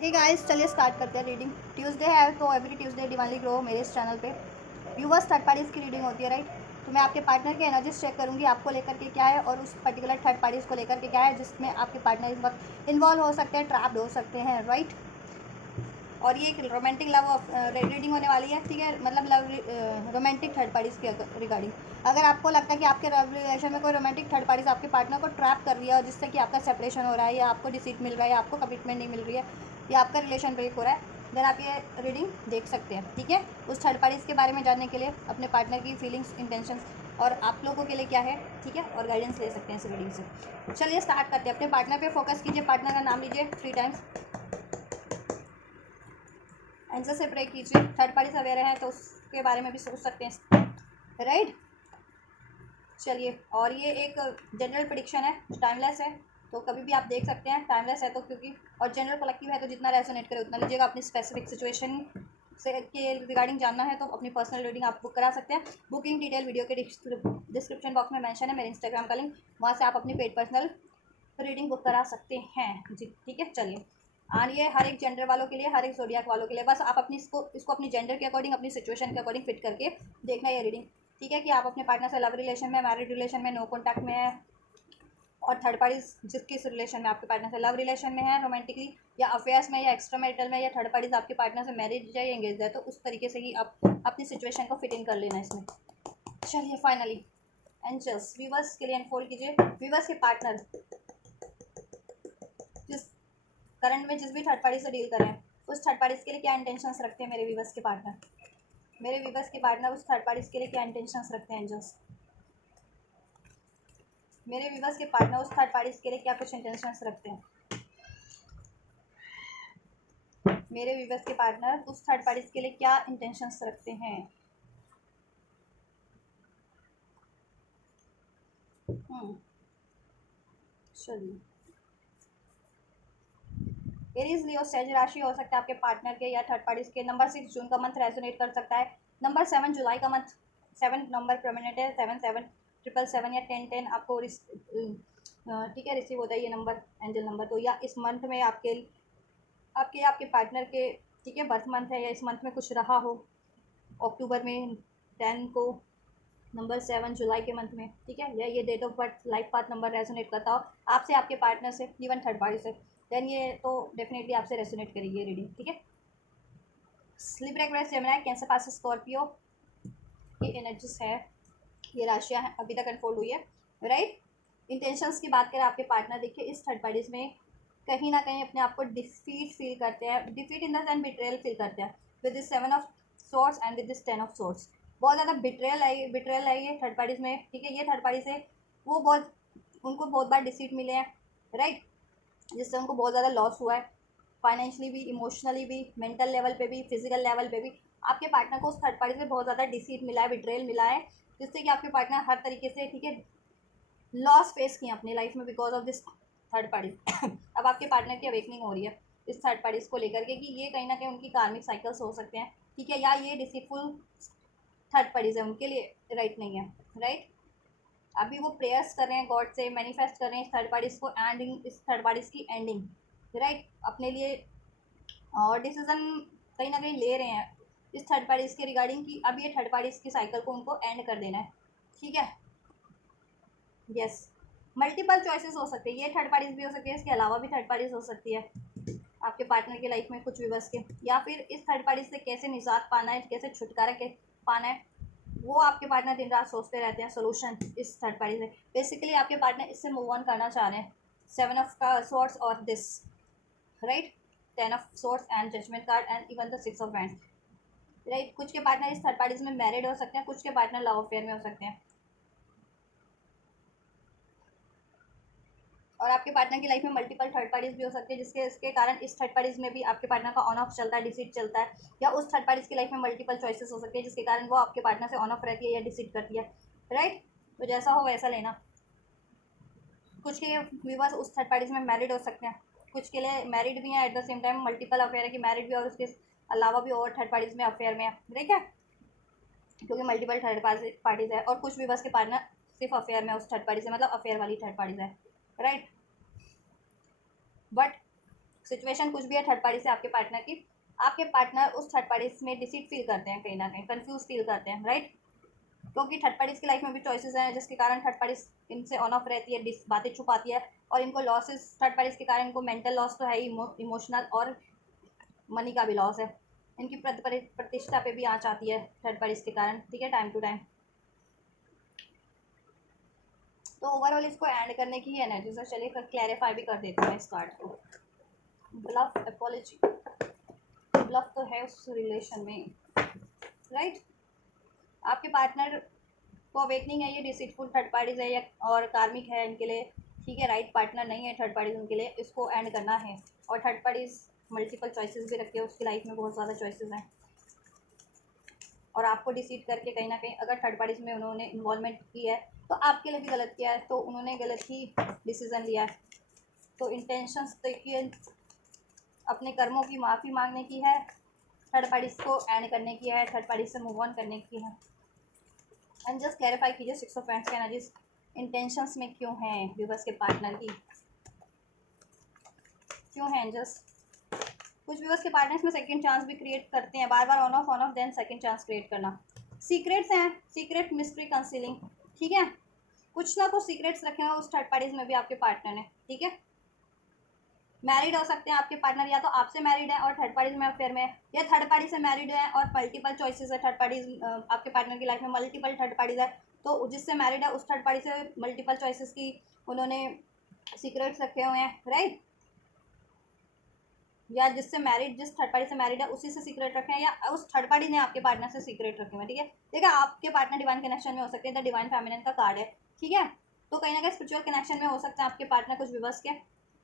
Hey guys, चलिए start करते हैं रीडिंग। ट्यूसडे है तो एवरी ट्यूसडे डिवाइनली ग्रो मेरे इस चैनल पे व्यूवर्स थर्ड पार्टीज़ की रीडिंग होती है, राइट। तो मैं आपके पार्टनर के एनर्जीज चेक करूंगी आपको लेकर के क्या है और उस पर्टिकुलर थर्ड पार्टीज़ को लेकर के क्या है, जिसमें आपके पार्टनर इस वक्त इन्वॉल्व हो सकते हैं, ट्रैप्ड हो सकते हैं, राइट। और ये एक रोमांटिक लव ऑफ रीडिंग होने वाली है, ठीक है। मतलब लव रोमांटिक थर्ड पार्टीज़ के रिगार्डिंग। अगर आपको लगता है कि आपके रिलेशन में कोई रोमांटिक थर्ड पार्टीज आपके पार्टनर को ट्रैप कर रही है और जिससे कि आपका सेपरेशन हो रहा है या आपको डिसीट मिल रहा है या आपको कमिटमेंट नहीं मिल रही है या आपका रिलेशन ब्रेक हो रहा है, देन आप ये रीडिंग देख सकते हैं, ठीक है। उस थर्ड पार्टीज़ के बारे में जानने के लिए अपने पार्टनर की फीलिंग्स, इंटेंशंस और आप लोगों के लिए क्या है, ठीक है, और गाइडेंस ले सकते हैं इस रीडिंग से। चलिए स्टार्ट करते हैं। अपने पार्टनर पे फोकस कीजिए, पार्टनर का नाम लीजिए 3 टाइम्स, आंसर से प्रे कीजिए। थर्ड पार्टी अवेयर है तो उसके बारे में भी सोच सकते हैं, राइट। चलिए, और ये एक जनरल प्रेडिक्शन है, टाइमलेस है, तो कभी भी आप देख सकते हैं। टाइमलेस है तो क्योंकि, और जनरल कलेक्टिव है तो जितना रेजोनेट करे उतना लीजिएगा। अपनी स्पेसिफिक सिचुएशन से के रिगार्डिंग जानना है तो अपनी पर्सनल रीडिंग आप बुक करा सकते हैं। बुकिंग डिटेल वीडियो के डिस्क्रिप्शन बॉक्स में मेंशन है, मेरे इंस्टाग्राम का लिंक, वहाँ से आप अपनी पेड पर्सनल रीडिंग बुक करा सकते हैं जी, ठीक है। चलिए, और ये हर एक जेंडर वालों के लिए, हर एक जोडियाक वालों के लिए, बस आप अपनी इसको अपनी जेंडर के अकॉर्डिंग, अपनी सिचुएशन के अकॉर्डिंग फिट करके देखना ये रीडिंग, ठीक है। कि आप अपने पार्टनर से लव रिलेशन में, मैरिड रिलेशन में, नो कॉन्टैक्ट में है, और थर्ड पार्टी जिस रिलेशन में आपके पार्टनर से लव रिलेशन में है रोमांटिकली, या अफेयर्स में, या एक्स्ट्रा मैरिटल में, या थर्ड पार्टीज आपके पार्टनर से मैरिज है या एंगेज है, तो उस तरीके से ही आप अपनी सिचुएशन को फिट इन कर लेना इसमें। चलिए, फाइनली एंजल्स वीवर्स के लिए अनफोल्ड कीजिए। वीवर्स के पार्टनर जिस करंट में जिस भी थर्ड पार्टी से डील कर रहे हैं, उस थर्ड पार्टीज के लिए क्या इंटेंशंस रखते हैं मेरे वीवर्स के पार्टनर। मेरे वीवर्स के पार्टनर उस थर्ड पार्टीज के लिए क्या इंटेंशंस रखते हैं एंजल्स। मेरे वीवर्स के पार्टनर उस थर्ड पार्टीज के लिए क्या कुछ इंटेंशंस रखते हैं। मेरे वीवर्स के पार्टनर उस थर्ड पार्टीज के लिए क्या इंटेंशंस रखते हैं। चलिए, एरीज लियो सेज राशि हो सकता है आपके पार्टनर के या थर्ड पार्टीज के। नंबर 6 जून का मंथ रेजोनेट कर सकता है। नंबर 7 जुलाई का मंथ, 7 नंबर परमानेंट है, 7 7 7 या 10 10 आपको ठीक है रिसीव होता है ये नंबर, एंजल नंबर। तो या इस मंथ में आपके आपके आपके पार्टनर के, ठीक है, बर्थ मंथ है, या इस मंथ में कुछ रहा हो अक्टूबर में 10 को, नंबर 7 जुलाई के मंथ में, ठीक है, या ये date of birth life path number resonate करता हो आपसे, आपके पार्टनर से, इवन थर्ड पार्टी से, देन ये तो डेफिनेटली आपसे रेजोनेट करेगी ये रीडिंग, ठीक है। लिब्रा एक्वेरियस जेमिनी कैंसर पास स्कॉर्पियो, ये एनर्जीज है, ये राशियाँ हैं अभी तक अनफोल्ड हुई है, राइट। इंटेंशंस की बात करें आपके पार्टनर, देखिए इस थर्ड पार्टीज में कहीं ना कहीं अपने आप को डिफीट फील करते हैं, defeat in the sense betrayal feel करते हैं with this 7 of sorts and with this 10 of sorts. बहुत ज़्यादा बिट्रेयल आई है थर्ड पार्टीज में, ठीक है। ये थर्ड पार्टी से वो बहुत, उनको बहुत बार डिसीट मिले हैं, राइट, जिससे उनको बहुत ज़्यादा लॉस हुआ है, फाइनेंशियली भी, इमोशनली भी, मेंटल लेवल पे भी, फिजिकल लेवल पे भी। आपके पार्टनर को उस थर्ड पार्टी से बहुत ज़्यादा डिसीट मिला है, बिट्रेयल मिला है, जिससे कि आपके पार्टनर हर तरीके से, ठीक है, लॉस फेस किए अपनी लाइफ में because of this third party. अब आपके पार्टनर की अवेकनिंग हो रही है इस थर्ड पार्टीज को लेकर के कि ये कहीं ना कहीं उनकी कार्मिक साइकिल्स हो सकते हैं, ठीक है, या ये डिसीटफुल थर्ड पार्टीज है उनके लिए, राइट नहीं है, राइट। अभी वो प्रेयर्स कर रहे हैं गॉड से, मैनिफेस्ट कर रहे हैं इस थर्ड पार्टीज को, एंडिंग, इस थर्ड पार्टीज की एंडिंग, राइट, अपने लिए। और डिसीजन कहीं ना कहीं ले रहे हैं इस थर्ड पार्टीज के रिगार्डिंग कि अब ये थर्ड पार्टीज की साइकिल को उनको एंड कर देना है, ठीक है। यस, मल्टीपल चॉइसेस हो सकते हैं, ये थर्ड पार्टीज भी हो सकती है, इसके अलावा भी थर्ड पार्टीज हो सकती है आपके पार्टनर की लाइफ में कुछ विवश के, या फिर इस थर्ड पार्टी से कैसे निजात पाना है, कैसे छुटकारा के पाना है, वो आपके पार्टनर दिन रात सोचते रहते हैं सोल्यूशन इस थर्ड पार्टी से। बेसिकली आपके पार्टनर इससे मूव ऑन करना चाह रहे हैं। 7 ऑफ का सॉर्ट्स और this, right, 10 of swords and judgement card and even the 6 of hands, right. कुछ के पार्टनर इस थर्ड पार्टीज में मैरिड हो सकते हैं, कुछ के पार्टनर लव अफेयर में हो सकते हैं, और आपके पार्टनर की लाइफ में मल्टीपल थर्ड पार्टीज भी हो सकती है, जिसके इसके कारण इस थर्ड पार्टीज में भी आपके पार्टनर का ऑन ऑफ चलता है, डिसीट चलता है, या उस थर्ड पार्टीज की लाइफ में मल्टीपल चॉइसेस हो सकती है जिसके कारण वो आपके पार्टनर से ऑन ऑफ रहती है या डिसीट करती है, राइट। तो जैसा हो वैसा लेना। कुछ के व्यूवर्स उस थर्ड पार्टीज में मैरिड हो सकते हैं, कुछ के लिए मैरिड भी हैं, at the same time multiple affair है कि मैरिड भी और उसके अलावा भी और थर्ड पार्टीज में अफेयर में है, ठीक है, क्योंकि मल्टीपल थर्ड पार्टीज है। और कुछ व्यूवर्स के पार्टनर सिर्फ अफेयर में उस थर्ड पार्टी से, मतलब अफेयर वाली थर्ड पार्टीज है, राइट। बट सिचुएशन कुछ भी है थर्ड पार्टी से आपके पार्टनर की, आपके पार्टनर उस थर्ड पार्टी में डिसीट फील करते हैं, कहीं ना कहीं कंफ्यूज फील करते हैं, राइट। क्योंकि थर्ड पार्टीज की लाइफ में भी चॉइसेस हैं, जिसके कारण थर्ड पार्टीज इनसे ऑन ऑफ रहती है, बातें छुपाती है, और इनको लॉसेस थर्ड पार्टीज के कारण इनको मेंटल लॉस तो है ही, इमोशनल और मनी का भी लॉस है। इनकी प्रतिष्ठा पे भी आँच आती है थर्ड पार्टीज के कारण, ठीक है, टाइम टू टाइम। तो ओवरऑल इसको एंड करने की ही एनर्जी सर, चलिए क्लैरिफाई भी कर देते हैं इस कार्ड को। ब्लफ अपॉलॉजी, ब्लफ तो है उस रिलेशन में, राइट। आपके पार्टनर को अवेकनिंग है, ये डिसीटफुल थर्ड पार्टीज है या और कार्मिक है इनके लिए, ठीक है, राइट पार्टनर नहीं है थर्ड पार्टीज उनके लिए, इसको एंड करना है। और थर्ड पार्टीज मल्टीपल चॉइसेस भी रखती है उसकी लाइफ में, बहुत ज़्यादा चॉइसेस हैं, और आपको डिसीड करके कहीं ना कहीं अगर थर्ड पार्टीज में उन्होंने इन्वॉल्वमेंट की है तो आपके लिए भी गलत किया है, तो उन्होंने गलत ही डिसीज़न लिया है। तो इंटेंशंस देखिए, अपने कर्मों की माफ़ी मांगने की है, थर्ड पार्टीज को एंड करने की है, थर्ड पार्टीज से मूव ऑन करने की है। एंड जस्ट क्लैरिफाई कीजिए सिक्स ऑफ पेंट्स की एनर्जीज इंटेंशंस में क्यों हैं व्यूअर्स के पार्टनर की, क्यों हैं। जस्ट कुछ व्यूअर्स के पार्टनर्स में सेकंड चांस भी क्रिएट करते हैं, बार बार on off then second chance create करना। सीक्रेट्स हैं, सीक्रेट मिस्ट्री कंसीलिंग, ठीक है, कुछ ना कुछ सीक्रेट्स रखे हैं उस थर्ड पार्टीज में भी आपके पार्टनर ने, ठीक है। मैरिड हो सकते हैं आपके पार्टनर, या तो आपसे मैरिड है और थर्ड पार्टीज में अफेयर में, या थर्ड पार्टी से मैरिड है और मल्टीपल चॉइसेस है थर्ड पार्टीज, आपके पार्टनर की लाइफ में मल्टीपल थर्ड पार्टीज है, तो जिससे मैरिड है उस थर्ड पार्टी से मल्टीपल चॉइसेस की उन्होंने सीक्रेट्स रखे हुए हैं, राइट। या जिससे मैरिड, जिस थर्ड पार्टी से मैरिड है उसी से सीक्रेट रखे हैं, या उस थर्ड पार्टी ने आपके पार्टनर से सीक्रेट रखे हुए हैं, ठीक है। देखिए आपके पार्टनर डिवाइन कनेक्शन में हो सकते हैं, द डिवाइन फेमिनिन का कार्ड है, ठीक है। तो कहीं ना कहीं स्पिरिचुअल कनेक्शन में हो सकते हैं आपके पार्टनर कुछ विवर्स के,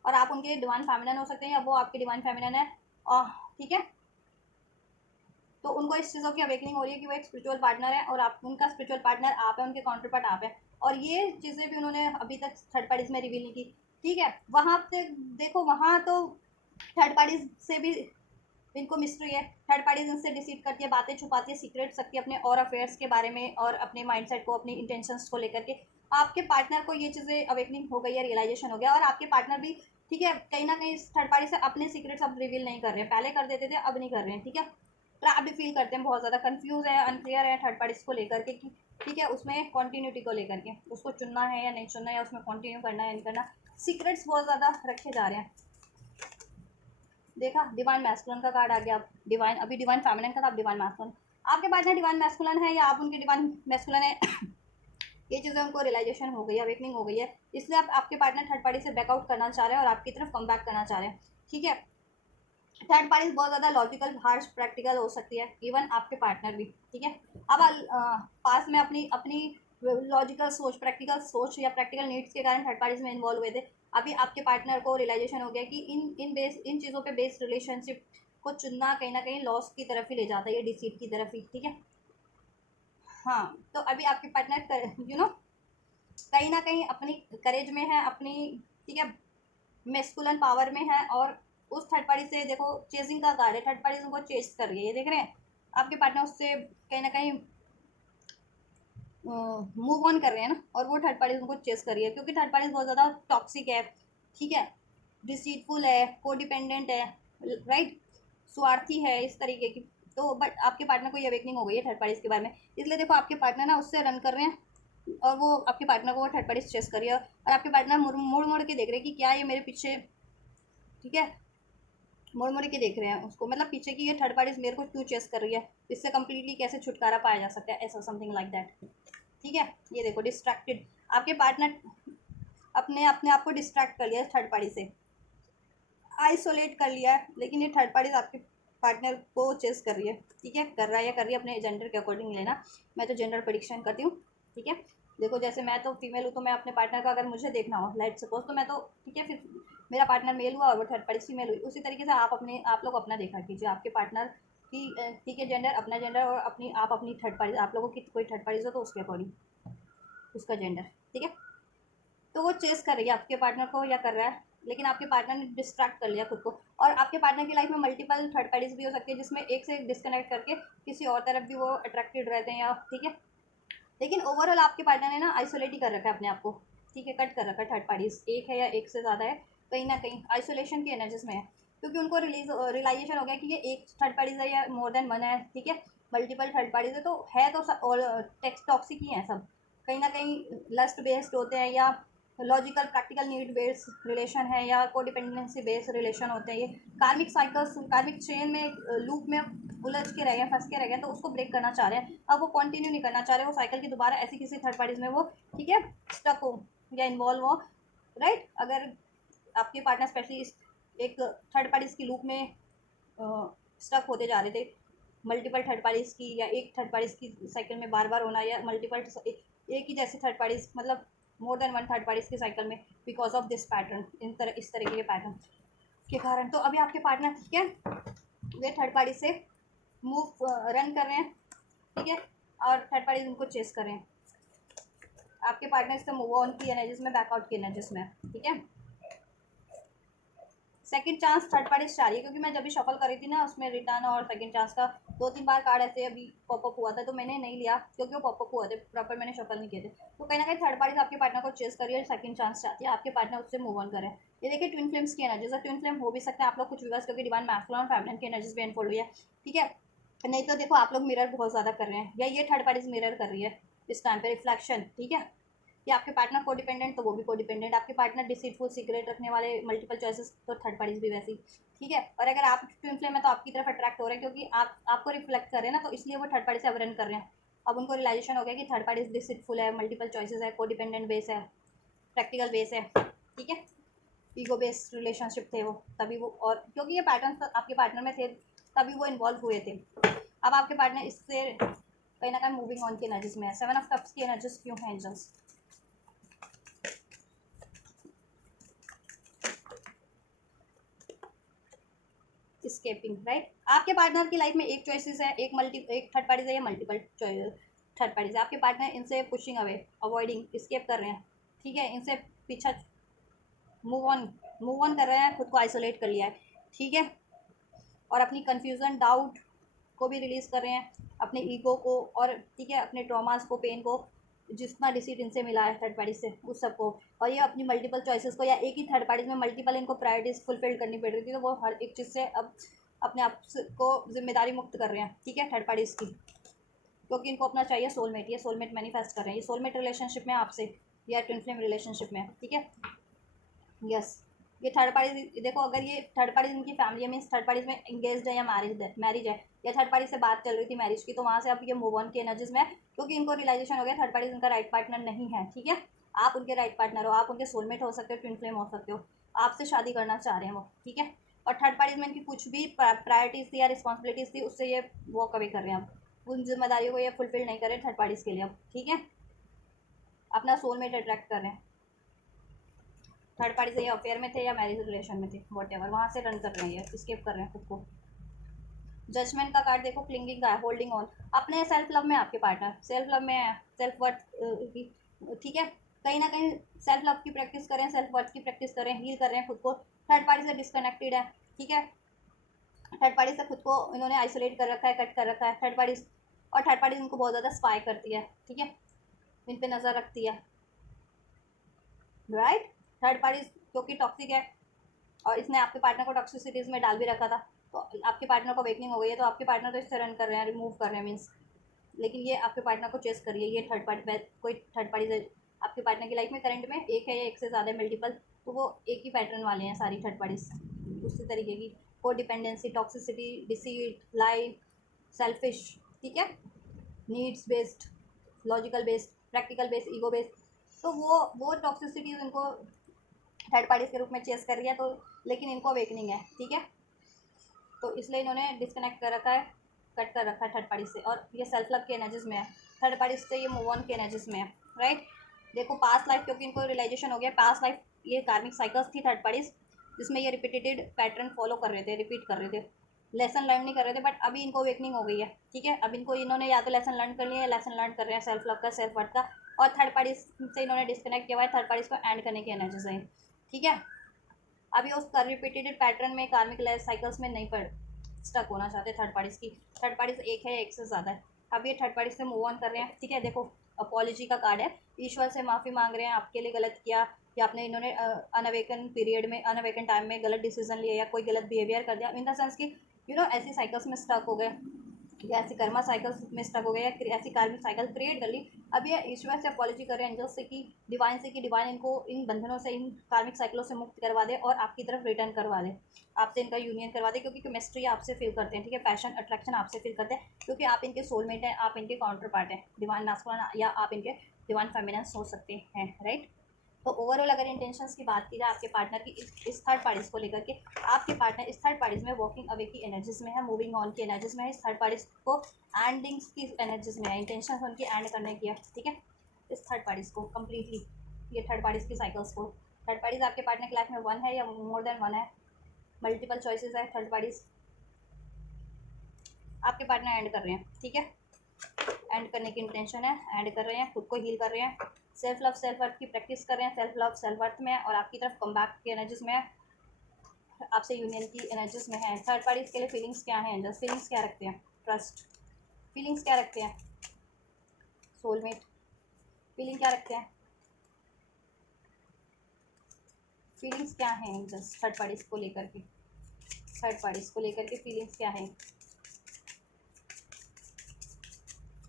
और आप उनके लिए डिवाइन फेमिनिन हो सकते हैं, या वो आपके डिवाइन फेमिनिन है, और ठीक है। तो उनको इस चीज़ों की अवेकनिंग हो रही है कि वो एक स्पिरिचुअल पार्टनर है, और आप उनका स्पिरिचुअल पार्टनर आप है, उनके काउंटर पार्ट आप है, और ये चीज़ें भी उन्होंने अभी तक थर्ड पार्टीज में रिवील नहीं की, ठीक है। वहाँ पे देखो, वहाँ तो थर्ड पार्टीज से भी इनको मिस्ट्री है, थर्ड पार्टीज इनसे डिसीड करती है, बातें छुपाती है, सीक्रेट्स रखती है अपने और अफेयर्स के बारे में और अपने माइंडसेट को, अपनी इंटेंशंस को लेकर के। आपके पार्टनर को ये चीज़ें अवेकनिंग हो गई है, रियलाइजेशन हो गया, और आपके पार्टनर भी, ठीक है, कहीं ना कहीं थर्ड पार्टी से अपने सीक्रेट्स अब रिवील नहीं कर रहे हैं, पहले कर देते थे अब नहीं कर रहे हैं, ठीक है। ट्रैप भी फील करते हैं, बहुत ज़्यादा कंफ्यूज है, अनक्लियर है थर्ड पार्टीज को लेकर के कि, ठीक है, उसमें कॉन्टीन्यूटी को लेकर के उसको चुनना है या नहीं चुनना है, या उसमें कॉन्टिन्यू करना है या नहीं करना, सीक्रेट्स बहुत ज़्यादा रखे जा रहे हैं। देखा, डिवाइन मैस्कुलिन का कार्ड आ गया, अब डिवाइन, अभी डिवाइन फेमिनिन का था, अब डिवाइन मैस्कुलिन। आपके पार्टनर डिवाइन मैस्कुलिन है या आप उनके डिवाइन मैस्कुलिन है, ये चीज़ें उनको रियलाइजेशन हो गई है, अवेकनिंग हो गई है, इसलिए आप आपके पार्टनर थर्ड पार्टी से बैकआउट करना चाह रहे हैं और आपकी तरफ कम बैक करना चाह रहे हैं, ठीक है। थर्ड पार्टी बहुत ज़्यादा लॉजिकल, हार्श, प्रैक्टिकल हो सकती है, इवन आपके पार्टनर भी, ठीक है। अब पास में अपनी अपनी लॉजिकल सोच, प्रैक्टिकल सोच या प्रैक्टिकल नीड्स के कारण थर्ड पार्टीज में इन्वॉल्व हुए थे। अभी आपके पार्टनर को रियलाइजेशन हो गया कि इन चीज़ों पे बेस्ड रिलेशनशिप को चुनना कहीं ना कहीं लॉस की तरफ ही ले जाता है, ये डिसीट की तरफ ही, ठीक है। हाँ, तो अभी आपके पार्टनर कहीं ना कहीं अपनी करेज में है, अपनी, ठीक है, मेस्कुलन पावर में है, और उस थर्ड पार्टी से देखो चेजिंग का कार्ड है, थर्ड पार्टी उनको चेज कर रही है, ये देख रहे हैं आपके पार्टनर उससे कहीं ना कहीं मूव ऑन कर रहे हैं ना, और वो थर्ड पार्टी उनको चेस कर रही है, क्योंकि थर्ड पार्टी बहुत ज़्यादा टॉक्सिक है, ठीक है, डिसीटफुल है, कोडिपेंडेंट है, राइट, स्वार्थी है, इस तरीके की। तो बट आपके पार्टनर को ये अवेकनिंग हो गई है थर्ड पार्टीज के बारे में, इसलिए देखो आपके पार्टनर ना उससे रन कर रहे हैं, और वो आपके पार्टनर को वो थर्ड पार्टी चेस कर रही है, और आपके पार्टनर मुड़ मुड़ के देख रहे हैं कि क्या ये मेरे पीछे, ठीक है, मुड़ मुड़ के देख रहे हैं उसको, मतलब पीछे की ये थर्ड पार्टीज मेरे को क्यों चेस कर रही है, इससे कम्प्लीटली कैसे छुटकारा पाया जा सकता है, ऐसा समथिंग लाइक दैट, ठीक है। ये देखो डिस्ट्रैक्टेड, आपके पार्टनर अपने अपने आप को डिस्ट्रैक्ट कर लिया थर्ड पार्टी से, आइसोलेट कर लिया है, लेकिन ये थर्ड पार्टी आपके पार्टनर को चेस कर रही है, ठीक है, कर रहा है या कर रही है, अपने जेंडर के अकॉर्डिंग लेना, मैं तो जेंडर प्रेडिक्शन करती हूँ, ठीक है। देखो जैसे मैं तो फीमेल हूँ, तो मैं अपने पार्टनर का अगर मुझे देखना हो लाइट सपोज, तो मैं तो, ठीक है, फिर मेरा पार्टनर मेल हुआ और वो थर्ड पार्टी फीमेल हुई, उसी तरीके से आप लोग अपना देखा कीजिए, आपके पार्टनर की, ठीक है, जेंडर, अपना जेंडर, और अपनी थर्ड पार्टी, आप लोगों की कोई थर्ड पार्टी हो तो उसके अकॉर्डिंग उसका जेंडर, ठीक है। तो वो चेस कर रही है आपके पार्टनर को या कर रहा है, लेकिन आपके पार्टनर ने डिस्ट्रैक्ट कर लिया खुद को, और आपके पार्टनर की लाइफ में मल्टीपल थर्ड पार्टीज भी हो सकती है, जिसमें एक से डिस्कनेक्ट करके किसी और तरफ भी वो अट्रैक्टेड रहते हैं, या ठीक है। लेकिन ओवरऑल आपके पार्टनर ने ना आइसोलेट ही कर रखा है अपने आप को, ठीक है, कट कर रखा है, थर्ड पार्टीज एक है या एक से ज़्यादा है, कहीं ना कहीं आइसोलेशन की एनर्जीज में है, क्योंकि उनको रियलाइजेशन हो गया कि ये एक थर्ड पार्टीज है या मोर देन वन है, ठीक है, मल्टीपल थर्ड पार्टीज है, तो है तो टॉक्सिक ही है सब, कहीं ना कहीं लस्ट बेस्ड होते हैं या logical practical need based relation है या कोडिपेंडेंसी बेस्ड रिलेशन होते हैं। ये कार्मिक साइकिल्स, कार्मिक चेन में, लूप में उलझ के रह गए, फंस के रह गए, तो उसको ब्रेक करना चाह रहे हैं। अब वो कंटिन्यू नहीं करना चाह रहे, वो साइकिल की दोबारा ऐसी किसी थर्ड पार्टीज में वो, ठीक है, स्टक हो या इन्वॉल्व हो, राइट। अगर आपके पार्टनर स्पेशली एक थर्ड पार्टीज की लूप में स्टक होते जा रहे थे, मल्टीपल थर्ड पार्टीज की या एक थर्ड पार्टीज की साइकिल में बार बार होना, या मल्टीपल एक ही जैसी थर्ड पार्टीज, मतलब more than one third parties की साइकिल में, बिकॉज ऑफ दिस पैटर्न, इस तरह के पैटर्न के कारण। तो अभी आपके पार्टनर, ठीक है, वे थर्ड पार्टी से मूव रन कर रहे हैं, ठीक है, और थर्ड पार्टीज उनको चेस कर रहे हैं। आपके पार्टनर से मूव ऑन की एनर्जीज में, बैकआउट की एनर्जीज में, ठीक है। सेकंड चांस थर्ड पार्टी चाह रही है, क्योंकि मैं जब भी शफल करी थी ना, उसमें रिटर्न और सेकंड चांस का 2-3 बार कार्ड ऐसे अभी पॉपअप हुआ था, तो मैंने नहीं लिया क्योंकि वो पॉपअप हुआ थे, प्रॉपर मैंने शफल नहीं किए थे। तो कहीं ना कहीं थर्ड पार्टी आपके पार्टनर को चेस करिए, सेकंड चांस चाहती है, आपके पार्टनर उससे मूव ऑन करें। ये देखिए ट्विन फ्लेम्स की एनर्जीज है, ट्विन फ्लेम हो भी सकते हैं आप लोग कुछ विवर्स, क्योंकि डिवाइन मैस्कुलिन और फेमिनिन की एनर्जीज भी अनफोल्ड हुई है, ठीक है। नहीं तो देखो आप लोग मिरर बहुत ज़्यादा कर रहे हैं, या ये थर्ड पार्टी मिरर कर रही है इस टाइम पे, रिफ्लेक्शन, ठीक है। कि आपके पार्टनर को डिपेंडेंट, तो वो भी को डिपेंडेंट, आपके पार्टनर डिसीटफुल, सीक्रेट रखने वाले, मल्टीपल चॉइसेस, तो थर्ड पार्टीज भी वैसी, ठीक है। और अगर आप ट्विन फ्लेम में, तो आपकी तरफ अट्रैक्ट हो रहे हैं, क्योंकि आप आपको रिफ्लेक्ट कर रहे हैं ना, तो इसलिए वो थर्ड पार्टी से अब रन कर रहे हैं। अब उनको रियलाइजेशन हो गया कि थर्ड पार्टी डिसीटफुल है, मल्टीपल चॉइसेस है, को डिपेंडेंट बेस है, प्रैक्टिकल बेस है, ठीक है, ईगो बेस्ड रिलेशनशिप थे वो, तभी वो, और क्योंकि ये पैटर्न आपके पार्टनर में थे तभी वो इन्वॉल्व हुए थे। अब आपके पार्टनर इससे कहीं ना कहीं मूविंग ऑन की एनर्जीज में है। 7 ऑफ कप्स की एनर्जीज क्यों है एंजल्स? Escaping, right. आपके पार्टनर की लाइफ में एक चॉइसेस है, एक थर्ड पार्टीज है या मल्टीपल थर्ड पार्टीज है। आपके पार्टनर इनसे पुशिंग अवे, अवॉइडिंग, स्केप कर रहे हैं, ठीक है, इनसे पीछा, मूव ऑन कर रहे हैं, खुद को आइसोलेट कर लिया है, ठीक है, और अपनी कन्फ्यूज़न, डाउट को भी रिलीज़ कर रहे हैं, अपने ईगो को, और ठीक है, अपने ट्रॉमास को, पेन को, जितना डिसीट इनसे मिला है थर्ड पार्टी से, उस सबको, और ये अपनी मल्टीपल चॉइसेस को, या एक ही थर्ड पार्टी में मल्टीपल इनको प्रायोरिटीज फुलफिल करनी पड़ रही थी, तो वो हर एक चीज़ से अब अपने आप को जिम्मेदारी मुक्त कर रहे हैं, ठीक है, थर्ड पार्टीज की, क्योंकि इनको अपना चाहिए सोलमेट, ये सोलमेट मैनिफेस्ट कर रहे हैं, ये सोलमेट रिलेशनशिप में आपसे, या ट्विन फ्लेम रिलेशनशिप में, ठीक है। यस, ये थर्ड पार्टी, देखो अगर ये थर्ड पार्टी इनकी फैमिली में, थर्ड पार्टी में एंगेज्ड है या मैरिज है, या थर्ड पार्टी से बात चल रही थी मैरिज की, तो वहाँ से अब ये मूव ऑन की एनर्जीज में है, क्योंकि इनको रियलाइजेशन हो गया थर्ड पार्टी इनका राइट पार्टनर नहीं है, ठीक है। आप उनके राइट पार्टनर हो, आप उनके सोलमेट हो सकते हो, ट्विन फ्लेम हो सकते हो, आपसे शादी करना चाह रहे हैं वो, ठीक है। और थर्ड पार्टी में इनकी कुछ भी प्रायोरिटीज़ थी या रिस्पॉन्सिबिलिटीज़ थी, उससे ये वॉक अवे कर रहे हैं, अब उन जिम्मेदारियों को ये फुलफिल नहीं कर रहे थर्ड पार्टीज़ के लिए अब, ठीक है, अपना सोलमेट अट्रैक्ट कर रहे हैं। थर्ड पार्टी से ये अफेयर में थे या मैरिज रिलेशन में थे, वॉट एवर, वहाँ से रन कर रहे हैं, ये स्केप कर रहे हैं खुद को। जजमेंट का कार्ड देखो, क्लिंगिंग का है, होल्डिंग ऑन, अपने सेल्फ लव में आपके पार्टनर सेल्फ लव में है, सेल्फ वर्थ की, ठीक है, कहीं ना कहीं सेल्फ लव की प्रैक्टिस करें, सेल्फ वर्थ की प्रैक्टिस करें, हील कर रहे हैं खुद को, थर्ड पार्टी से डिस्कनेक्टेड है, ठीक है, थर्ड पार्टी से खुद को इन्होंने आइसोलेट कर रखा है, कट कर रखा है थर्ड पार्टी, और थर्ड पार्टी इनको बहुत ज़्यादा स्पाई करती है, ठीक है, इन पे नज़र रखती है, राइट। थर्ड पार्टी क्योंकि टॉक्सिक है, और इसने आपके पार्टनर को टॉक्सिसिटीज़ में डाल भी रखा था, तो आपके पार्टनर को अवेकनिंग हो गई है, तो आपके पार्टनर तो इससे रन कर रहे हैं, रिमूव कर रहे हैं मीन्स, लेकिन ये आपके पार्टनर को चेस कर रही है, ये थर्ड पार्टी, कोई थर्ड पार्टी से आपके पार्टनर की लाइफ में करंट में एक है या एक से ज़्यादा मल्टीपल, तो वो एक ही पैटर्न वाले हैं सारी थर्ड पार्टीज, उसी तरीके की, को डिपेंडेंसी, टॉक्सिसिटी, डिसीट, लाई, सेल्फिश, ठीक है, needs based, logical based, practical based, ego based, तो वो टॉक्सिसिटीज़ इनको थर्ड पार्टीज के रूप में चेस कर रही है, तो लेकिन इनको अवेकनिंग है, ठीक है, तो इसलिए इन्होंने डिस्कनेक्ट कर रखा है, कट कर रखा है थर्ड पार्टी से, और ये सेल्फ लव के एनर्जीज में है, थर्ड पार्टी से ये मूव ऑन के एनर्जीज में है, राइट। देखो पास्ट लाइफ, क्योंकि इनको रियलाइजेशन हो गया पास्ट लाइफ, ये कार्मिक साइकिल्स थी थर्ड पार्टीज, जिसमें ये रिपीटेड पैटर्न फॉलो कर रहे थे, रिपीट कर रहे थे, लेसन लर्न नहीं कर रहे थे, बट अभी इनको अवेकनिंग हो गई है, ठीक है, अब इनको इन्होंने या तो लेसन लर्न कर लिया, या लेसन लर्न कर रहे हैं सेल्फ लव का, सेल्फ वर्थ का, और थर्ड पार्टीज से इन्होंने डिस्कनेक्ट किया हुआ है, थर्ड पार्टीज को एंड करने की एनर्जीज है, ठीक है। अभी उस रिपीटेड पैटर्न में, कार्मिक लाइफ साइकिल्स में नहीं पड़ स्टक होना चाहते थर्ड पार्टीज की, थर्ड पार्टीज एक है या एक से ज़्यादा है, अब ये थर्ड पार्टी से मूव ऑन कर रहे हैं, ठीक है। देखो अपॉलॉजी का कार्ड है, ईश्वर से माफ़ी मांग रहे हैं, आपके लिए गलत किया, या आपने इन्होंने अनअवेकन पीरियड में, अनअवेकन टाइम में गलत डिसीजन लिया या कोई गलत बिहेवियर कर दिया, इन द सेंस कि ऐसी साइकिल्स में स्टक हो गए या ऐसी कर्मा साइकिल्स में स्टक हो गए या ऐसी कार्मिक साइकिल क्रिएट कर ली। अब ये ईश्वर से अपॉलॉजी कर रहे हैं, एंजल्स से कि डिवाइन इनको इन बंधनों से, इन कार्मिक साइकिलों से मुक्त करवा दे और आपकी तरफ रिटर्न करवा दे, आपसे इनका यूनियन करवा दे, क्योंकि केमिस्ट्री आपसे फील करते हैं, ठीक है, पैशन अट्रैक्शन आपसे फील करते हैं, क्योंकि आप इनके सोलमेट हैं, आप इनके काउंटर पार्ट हैं, डिवाइन मैस्कुलिन या आप इनके डिवाइन फेमिनिन हो सकते हैं, राइट। तो ओवरऑल अगर इंटेंशंस की बात की जाए आपके पार्टनर की इस थर्ड पार्टीज को लेकर के, आपके पार्टनर इस थर्ड पार्टीज में वॉकिंग अवे की एनर्जीज में है, मूविंग ऑन की एनर्जीज में है, इस थर्ड पार्टीज को एंडिंग्स की एनर्जीज में है, इंटेंशन उनकी एंड करने की है, ठीक है, इस थर्ड पार्टीज को कम्प्लीटली, ये थर्ड पार्टीज की साइकिल्स को। थर्ड पार्टीज आपके पार्टनर की लाइफ में वन है या मोर देन वन है, मल्टीपल चॉइसेस है, थर्ड पार्टीज आपके पार्टनर एंड कर रहे हैं, ठीक है, एंड करने की इंटेंशन है, एंड कर रहे हैं, खुद को हील कर रहे हैं, सेल्फ लव सेल्फ वर्थ की प्रैक्टिस कर रहे हैं, सेल्फ लव सेल्फ वर्थ में है और आपकी तरफ कम बैक की एनर्जीज में है, आपसे यूनियन की एनर्जीज में है। थर्ड पार्टीज के लिए फीलिंग्स क्या है एंजल्स, फीलिंग्स क्या रखते हैं, ट्रस्ट, फीलिंग्स क्या रखते हैं, सोलमेट, फीलिंग क्या रखते हैं, फीलिंग्स क्या है एंजल्स थर्ड पार्टीज को लेकर के, थर्ड पार्टीज को लेकर के फीलिंग्स क्या है,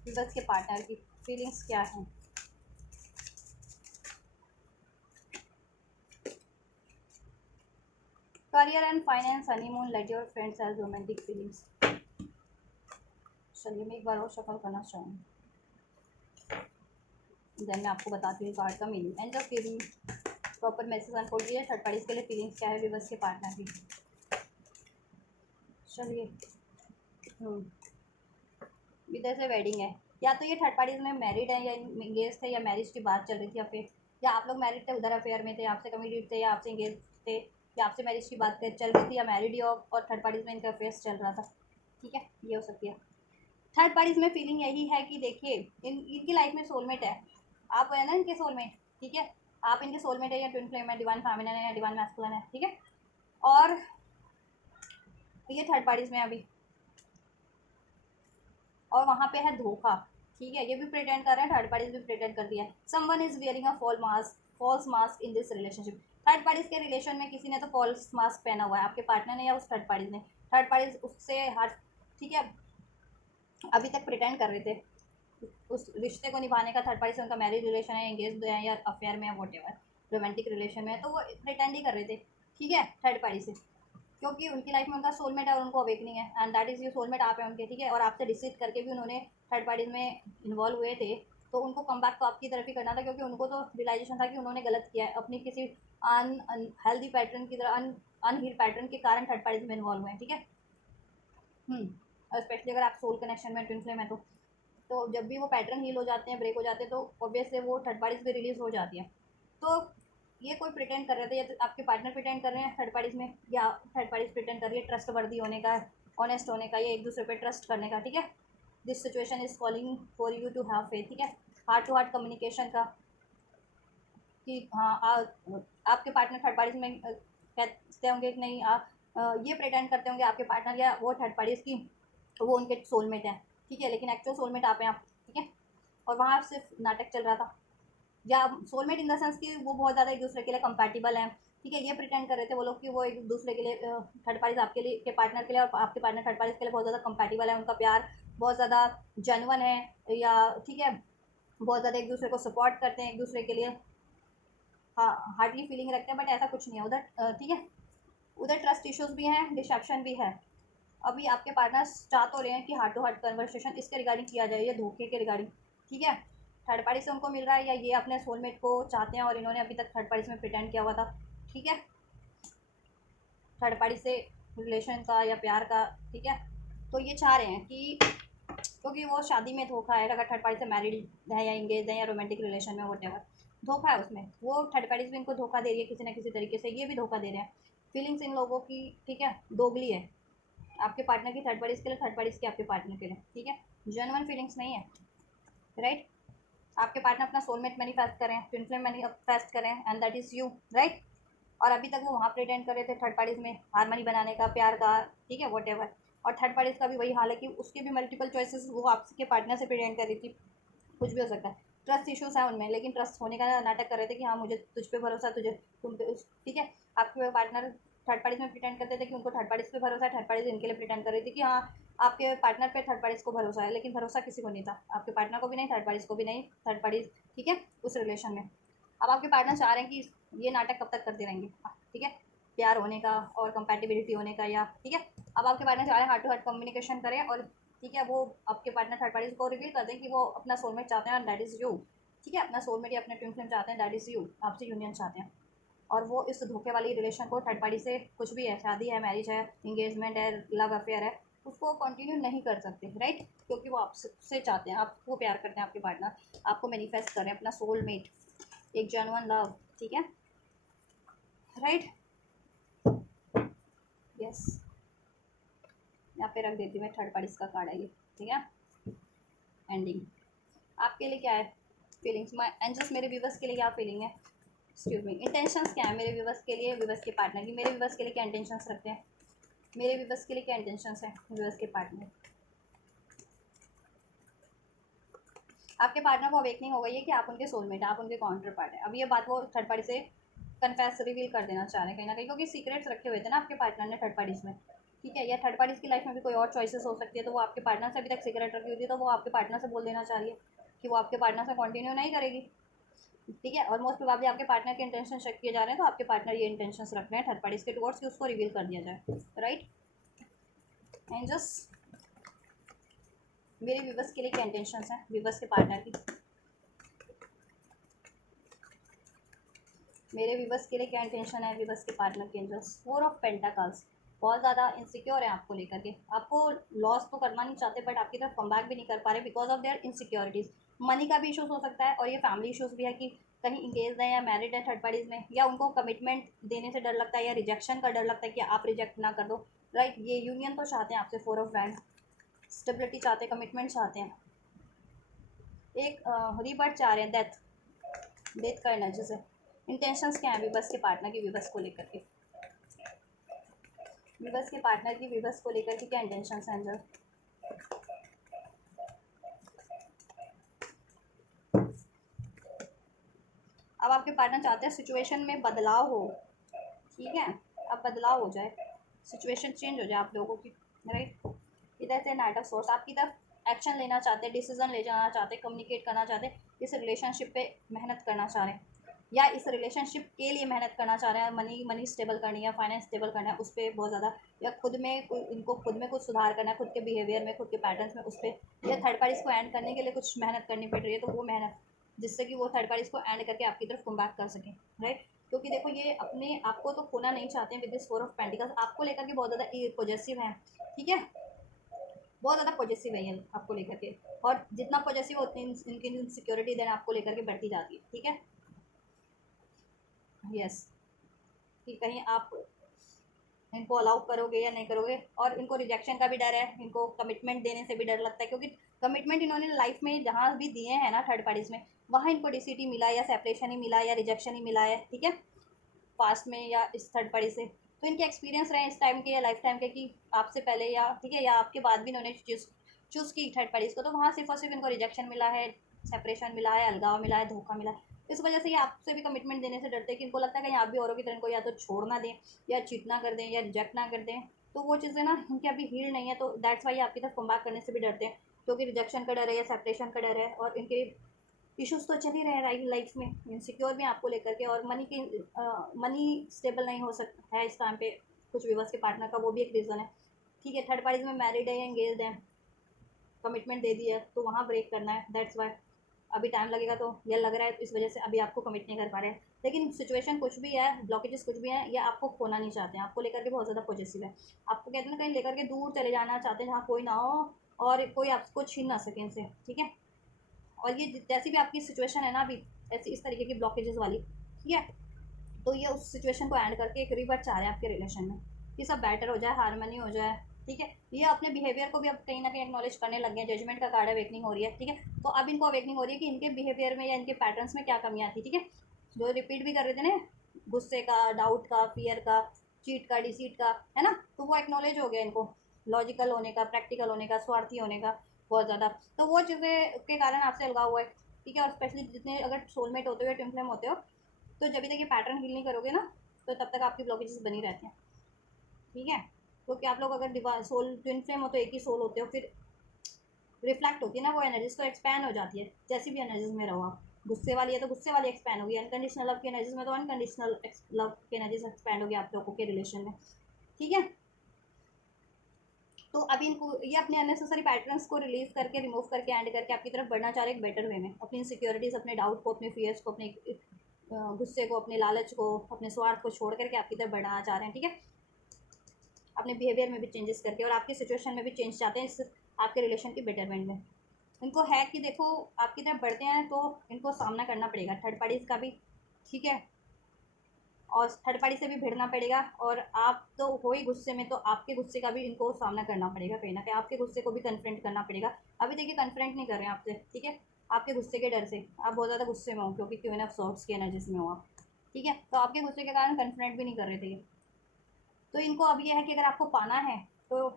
विवर्स के पार्टनर की फीलिंग्स क्या है। Career and finance, honeymoon, let your friends have romantic feelings. चलिए मैं एक बार और शफल करना चाहूँगी, देन मैं आपको बताती हूँ कार्ड का meaning and just give me proper message unfold कीजिए। थर्ड पार्टीज के लिए फीलिंग्स क्या है विवर्स के पार्टनर की। चलिए इधर से वेडिंग है, या तो ये थर्ड पार्टीज में मैरिड है या इंगेज थे या मैरिज की बात चल रही थी, या फिर या आप लोग मैरिड थे उधर अफेयर में थे, आपसे कमिटेड थे या आपसे इंगेज थे या आपसे मैरिज की बात चल रही थी या मैरिड ही और थर्ड पार्टीज में इनका अफेयर्स चल रहा था, ठीक है, ये हो सकती है। थर्ड पार्टीज में फीलिंग यही है कि देखिए इनकी लाइफ में सोलमेट है, आप है ना इनके सोलमेट, ठीक है, आप इनके सोलमेट है या ट्विन फ्लेम है, डिवाइन फेमिनिन है या डिवाइन मैस्कुलिन है, ठीक है, और ये थर्ड पार्टीज में अभी, और वहाँ पे है धोखा, ठीक है, ये भी प्रिटेंड कर रहे हैं, थर्ड पार्टीज भी प्रिटेंड कर दिया है। Someone is wearing a false mask in this relationship. Third parties के रिलेशन में किसी ने तो फॉल्स मास्क पहना हुआ है, आपके पार्टनर ने या उस थर्ड पार्टीज ने। थर्ड पार्टीज उससे हर, ठीक है, अभी तक प्रिटेंड कर रहे थे उस रिश्ते को निभाने का, थर्ड पार्टी से उनका मैरिज रिलेशन है, एंगेज है या अफेयर में है, वॉट एवर रोमांटिक रिलेशन में है, तो वो प्रिटेंड ही कर रहे थे, ठीक है, थर्ड पार्टी से, क्योंकि उनकी लाइफ में उनका सोलमेट है और उनको अवेकनिंग है and that is you soulmate आप है उनके, ठीक है, और आपसे डिसीड करके भी उन्होंने थर्ड पार्टीज में इन्वॉल्व हुए थे, तो उनको कम बैक तो आपकी तरफ ही करना था, क्योंकि उनको तो रियलाइजेशन था कि उन्होंने गलत किया है, अपनी किसी अनहेल्दी पैटर्न की तरह, अनहील पैटर्न के कारण थर्ड पार्टीज में इन्वॉल्व हुए हैं, ठीक है। और स्पेशली अगर आप सोल कनेक्शन में ट्विन फ्लेम है तो जब भी वो पैटर्न हील हो जाते हैं, ब्रेक हो जाते हैं, तो ऑब्वियसली वो थर्ड पार्टीज भी रिलीज हो जाती है। तो ये कोई प्रिटेंड कर रहे थे या तो आपके पार्टनर प्रिटेंड कर रहे हैं थर्ड पार्टीज में, या थर्ड पार्टीज प्रिटेंड कर रही है ट्रस्ट वर्दी होने का, ऑनेस्ट होने का, ये एक दूसरे पे ट्रस्ट करने का, ठीक है। This situation is calling for you to have faith, ठीक है, हार्ट टू हार्ट कम्युनिकेशन का, कि हाँ आपके पार्टनर थर्ड पार्टीज में कहते होंगे कि नहीं, आप ये प्रिटेंड करते होंगे आपके पार्टनर या वो थर्ड पार्टीज की वो उनके सोलमेट हैं, ठीक है, लेकिन एक्चुअल सोलमेट आप हैं आप, ठीक है, और वहाँ सिर्फ नाटक चल रहा था, या सोलमेट इन द सेंस कि वो बहुत ज़्यादा एक दूसरे के लिए कंपैटिबल हैं, ठीक है, ये प्रिटेंड कर रहे थे वो लोग कि वो एक दूसरे के लिए थर्ड पार्टीज आपके लिए के पार्टनर के लिए और आपके पार्टनर थर्ड पार्टीज के लिए बहुत ज़्यादा कंपैटिबल है, उनका प्यार बहुत ज़्यादा जेन्युइन है, या ठीक है, बहुत ज़्यादा एक दूसरे को सपोर्ट करते हैं, एक दूसरे के लिए हाँ हार्डली फीलिंग रखते हैं, बट ऐसा कुछ नहीं है उधर, ठीक है, उधर ट्रस्ट इश्यूज भी हैं, डिसेप्शन भी है। अभी आपके पार्टनर्स चाह तो रहे हैं कि हार्ट टू हार्ट कन्वर्सेशन इसके रिगार्डिंग किया जाए, ये धोखे के रिगार्डिंग, ठीक है, थर्ड पार्टी से उनको मिल रहा है या ये अपने सोलमेट को चाहते हैं और इन्होंने अभी तक थर्ड पार्टी में प्रिटेंड किया हुआ था, ठीक है, थर्ड पार्टी से रिलेशन का या प्यार का, ठीक है, तो ये चाह रहे हैं कि क्योंकि वो शादी में धोखा है, अगर थर्ड पार्टी से मैरिड है या इंगेज है या रोमांटिक रिलेशन में वोटेवर धोखा है उसमें, वो थर्ड पार्टीज भी इनको धोखा दे रही है किसी ना किसी तरीके से, ये भी धोखा दे रहे हैं, फीलिंग्स इन लोगों की, ठीक है, दोगली है, आपके पार्टनर की थर्ड पार्टीज के लिए, थर्ड पार्टीज के आपके पार्टनर के लिए, ठीक है, जेन्युइन फीलिंग्स नहीं है, राइट। आपके पार्टनर अपना सोलमेट मैनिफेस्ट करें, ट्विन फ्लेम मैनिफेस्ट करें and that is you, right, और अभी तक वो वहाँ प्रिटेंड कर रहे थे थर्ड पार्टीज में हारमनी बनाने का, प्यार का, ठीक है, वॉट एवर, और थर्ड पार्टीज का भी वही हाल है कि उसके भी मल्टीपल चॉइसेस वो आपके पार्टनर से प्रिटेंड कर रही थी, कुछ भी हो सकता है, ट्रस्ट इश्यूज है उनमें, लेकिन ट्रस्ट होने का नाटक कर रहे थे कि हाँ मुझे तुझ पे भरोसा, तुझे तुम पे ठीक है। आपके पार्टनर थर्ड पार्टीज में प्रिटेंड करते थे कि उनको थर्ड पार्टीज पे भरोसा है, थर्ड पार्टीज इनके लिए प्रिटेंड कर रही थी कि हाँ आपके पार्टनर पे थर्ड पार्टीज को भरोसा है, लेकिन भरोसा किसी को नहीं था, आपके पार्टनर को भी नहीं, थर्ड पार्टीज को भी नहीं, थर्ड पार्टीज ठीक है उस रिलेशन में। अब आपके पार्टनर चाह रहे हैं कि ये नाटक कब तक करते रहेंगे, ठीक है, प्यार होने का और कंपैटिबिलिटी होने का, या ठीक है। अब आपके पार्टनर चाह रहे हैं हार्ट टू हार्ट कम्युनिकेशन करें, और ठीक है वो आपके पार्टनर थर्ड पार्टीज को रिवील कर दें कि वो अपना सोलमेट चाहते हैं, दैट इज़ यू, ठीक है, अपना सोलमेट या अपने ट्विन फ्लेम चाहते हैं, दैट इज़ यू, आपसे यूनियन चाहते हैं। और वो इस धोखे वाली रिलेशन को थर्ड पार्टी से, कुछ भी है, शादी है, मैरिज है, इंगेजमेंट है, लव अफेयर है, उसको कंटिन्यू नहीं कर सकते, राइट, क्योंकि वो आपसे चाहते हैं, आपको प्यार करते हैं, आपके पार्टनर आपको मैनिफेस्ट करें अपना सोलमेट, एक जेन्युइन लव, ठीक है, राइट, यस। यहाँ पे रख देती हूँ मैं, थर्ड पार्टीज का कार्ड है ये, ठीक है। एंडिंग आपके लिए क्या है, फीलिंग्स माई एंजल्स, मेरे व्यूवर्स के लिए क्या फीलिंग है, एक्सक्यूज मी, इंटेंशंस क्या है मेरे व्यूवर्स के लिए, व्यूवर्स के पार्टनर की, मेरे व्यूवर्स के लिए क्या इंटेंशंस रखते हैं, मेरे व्यूवर्स के लिए क्या इंटेंशंस है, व्यूवर्स के पार्टनर। आपके पार्टनर को अवेकनिंग हो गई है कि आप उनके सोलमेट है, आप उनके काउंटर पार्ट है। अब ये बात वो थर्ड पार्टी से कन्फेस रिवील कर देना चाह रहे हैं कहीं ना कहीं, क्योंकि सीक्रेट्स रखे हुए थे ना आपके पार्टनर ने थर्ड पार्टीज में, ठीक है, या थर्ड पार्टीज की लाइफ में भी कोई और चॉइसेस हो सकती है, तो वो आपके पार्टनर से अभी तक सीक्रेट रखी हुई थी, तो वो आपके पार्टनर से बोल देना चाह रही है कि वो आपके पार्टनर से कंटिन्यू नहीं करेगी, ठीक है। और मोस्ट प्रोबेबली आपके पार्टनर के इंटेंशन चेक किए जा रहे हैं, तो आपके पार्टनर ये इंटेंशंस रख रहे हैं थर्ड पार्टीज के टुवर्ड्स कि उसको रिवील कर दिया जाए, राइट। एंड जस्ट मेरे व्यूवर्स के लिए क्या इंटेंशंस हैं, व्यूवर्स के पार्टनर की, मेरे व्यूवर्स के लिए क्या इंटेंशन है, व्यूवर्स के पार्टनर के एंजल्स, 4 ऑफ पेंटाकल्स, बहुत ज़्यादा इनसिक्योर है आपको लेकर के, आपको लॉस तो करना नहीं चाहते, बट आपकी तरफ कम बैक भी नहीं कर पा रहे because of their insecurities. Money का भी इशूज़ हो सकता है, और ये फैमिली इशूज़ भी है कि कहीं इंगेज है या मैरिड है थर्ड पार्टीज़ में, या उनको कमिटमेंट देने से डर लगता है, या रिजेक्शन का डर लगता है कि आप रिजेक्ट ना कर दो, राइट। ये यूनियन तो चाहते हैं आपसे, 4 ऑफ वैंड, स्टेबिलिटी चाहते हैं, कमिटमेंट चाहते हैं, एक रीबर्थ चाह रहे हैं, डेथ का एनर्जी से। इंटेंशंस क्या है विवस के पार्टनर की, विवस को लेकर के, विवस के पार्टनर की विवस को लेकर के क्या इंटेंशंस हैं एंजल। अब आपके पार्टनर चाहते हैं सिचुएशन में बदलाव हो, ठीक है, अब बदलाव हो जाए, सिचुएशन चेंज हो जाए आप लोगों की, राइट। इधर से नाइट ऑफ सोर्स आपकी तरफ एक्शन लेना चाहते हैं, डिसीजन ले जाना चाहते हैं, कम्युनिकेट करना चाहते हैं, इस रिलेशनशिप पे मेहनत करना चाह रहे हैं, या इस रिलेशनशिप के लिए मेहनत करना चाह रहे हैं, मनी स्टेबल करनी है, फाइनेंस स्टेबल करना है, उस पर बहुत ज़्यादा, या खुद में इनको खुद में कुछ सुधार करना है, खुद के बिहेवियर में, खुद के पैटर्न्स में, उस पर, या थर्ड पार्टीज को एंड करने के लिए कुछ मेहनत करनी पड़ रही है, तो वो मेहनत जिससे कि वो थर्ड पार्टीज को एंड करके आपकी तरफ कम बैक कर सकें, राइट। क्योंकि देखो ये अपने आपको तो खोना नहीं चाहते हैं, विद दिस 4 ऑफ पेंटिकल्स आपको लेकर के बहुत ज़्यादा पॉजिटिव हैं, ठीक है, बहुत ज़्यादा पॉजिटिव है ये आपको लेकर के, और जितना पॉजिटिव होती है इनकी इनसिक्योरिटी देन आपको लेकर के बढ़ती जाती है, ठीक है, यस, कि कहीं आप इनको अलाउ करोगे या नहीं करोगे, और इनको रिजेक्शन का भी डर है, इनको कमिटमेंट देने से भी डर लगता है, क्योंकि कमिटमेंट इन्होंने लाइफ में जहाँ भी दिए हैं ना थर्ड पार्टीज में, वहाँ इनको डिसीटी मिला, या सेपरेशन ही मिला, या रिजेक्शन ही मिला है, ठीक है, पास्ट में या इस थर्ड पार्टी से। तो इनके एक्सपीरियंस रहे इस टाइम के या लाइफ टाइम के कि आपसे पहले या ठीक है या आपके बाद भी इन्होंने चूज़ की थर्ड पार्टीज को, तो वहाँ सिर्फ और सिर्फ इनको रिजेक्शन मिला है, सेपरेशन मिला है, अलगाव मिला है, धोखा मिला है। इस वजह से ये आपसे भी कमिटमेंट देने से डरते हैं कि इनको लगता है कि यहाँ भी औरों की तरह इनको या तो छोड़ ना दें, या चीट ना कर दें, या रिजेक्ट ना कर दें, तो वो चीज़ें ना इनकी अभी हील नहीं है, तो दैट्स वाई आपकी तरफ कम बैक करने से भी डरते हैं, क्योंकि रिजेक्शन का डर है या सेपरेशन का डर है, और इनके इश्यूज तो चल ही रहे हैं लाइफ में, इनसिक्योर भी आपको लेकर के, और मनी स्टेबल नहीं हो सकता है इस टाइम पे कुछ व्यूवर्स के पार्टनर का, वो भी एक रीज़न है, ठीक है। थर्ड पार्टीज में मैरिड है या एंगेज्ड है, कमिटमेंट दे दी है, तो वहाँ ब्रेक करना है, दैट्स वाई अभी टाइम लगेगा, तो यह लग रहा है, तो इस वजह से अभी आपको कमिट नहीं कर पा रहे हैं, लेकिन सिचुएशन कुछ भी है, ब्लॉकेजेस कुछ भी है, या आपको खोना नहीं चाहते हैं, आपको लेकर के बहुत ज़्यादा पॉजिटिव है, आपको कहते हैं ना कहीं लेकर के दूर चले जाना चाहते हैं जहाँ कोई ना हो और कोई आपको छीन ना सके इनसे, ठीक है। और ये जैसी भी आपकी सिचुएशन है ना अभी, ऐसी इस तरीके की ब्लॉकेजेस वाली, ठीक है, तो ये उस सिचुएशन को एंड करके एक रिवर्ट चाह रहे हैं आपके रिलेशन में, कि सब बेटर हो जाए, हारमनी हो जाए, ठीक है। ये अपने बिहेवियर को भी अब कहीं ना कहीं एक्नॉलेज करने लग गए हैं, जजमेंट का कार्ड अवेकनिंग हो रही है, ठीक है। तो अब इनको अवेकनिंग हो रही है कि इनके बिहेवियर में या इनके पैटर्न्स में क्या कमियाँ थी, ठीक है, जो रिपीट भी कर रहे थे ना, गुस्से का, डाउट का, फियर का, चीट का, डिसीट का, है ना, तो वो एक्नॉलेज हो गया इनको, लॉजिकल होने का, प्रैक्टिकल होने का, स्वार्थी होने का, बहुत ज़्यादा, तो वो चीज़ें के कारण आपसे अलगाव हुआ है, ठीक है। और स्पेशली जितने अगर सोलमेट होते हो या ट्विन फ्लेम होते हो, तो जब तक ये पैटर्न हील नहीं करोगे ना, तो तब तक आपकी ब्लॉकेजेस बनी रहती हैं, ठीक है। क्योंकि आप लोग अगर सोल ट्विन फ्लेम हो तो एक ही सोल होते हो, फिर रिफ्लेक्ट होती है ना वो एनर्जीज, तो एक्सपैंड हो जाती है जैसी भी एनर्जीज में रहो आप। गुस्से वाली है तो गुस्से वाली एक्सपैंड होगी, अनकंडीशनल लव की एनर्जीज में तो अनकंडीशनल लव की एनर्जीज एक्सपैंड होगी आप लोगों के रिलेशन में, ठीक है। तो अभी इनको ये अपने अननेसेसरी पैटर्न्स को रिलीज करके, रिमूव करके, एंड करके आपकी तरफ बढ़ना चाह रहे हैं एक बेटर वे में, अपनी इनसिक्योरिटीज, अपने डाउट को, अपने फियर्स को, अपने गुस्से को, अपने लालच को, अपने स्वार्थ को छोड़ करके आपकी तरफ बढ़ाना चाह रहे हैं, ठीक है। अपने बिहेवियर में भी चेंजेस करके और आपकी सिचुएशन में भी चेंज चाहते हैं, इस आपके रिलेशन की बेटरमेंट में। इनको है कि देखो आपकी तरफ बढ़ते हैं तो इनको सामना करना पड़ेगा थर्ड पार्टीज का भी, ठीक है, और थर्ड पार्टी से भी भिड़ना पड़ेगा। और आप तो हो ही गुस्से में, तो आपके गुस्से का भी इनको सामना करना पड़ेगा, कहीं ना कहीं आपके गुस्से को भी कन्फ्रंट करना पड़ेगा। अभी देखिए कन्फ्रंट नहीं कर रहे हैं आपसे, ठीक है, आपके गुस्से के डर से, आप बहुत ज़्यादा गुस्से में हो क्योंकि क्वीन ऑफ सॉर्ड्स की एनर्जीज में हो आप, ठीक है, तो आपके गुस्से के कारण कन्फ्रंट भी नहीं कर रहे थे। तो इनको अब ये है कि अगर आपको पाना है तो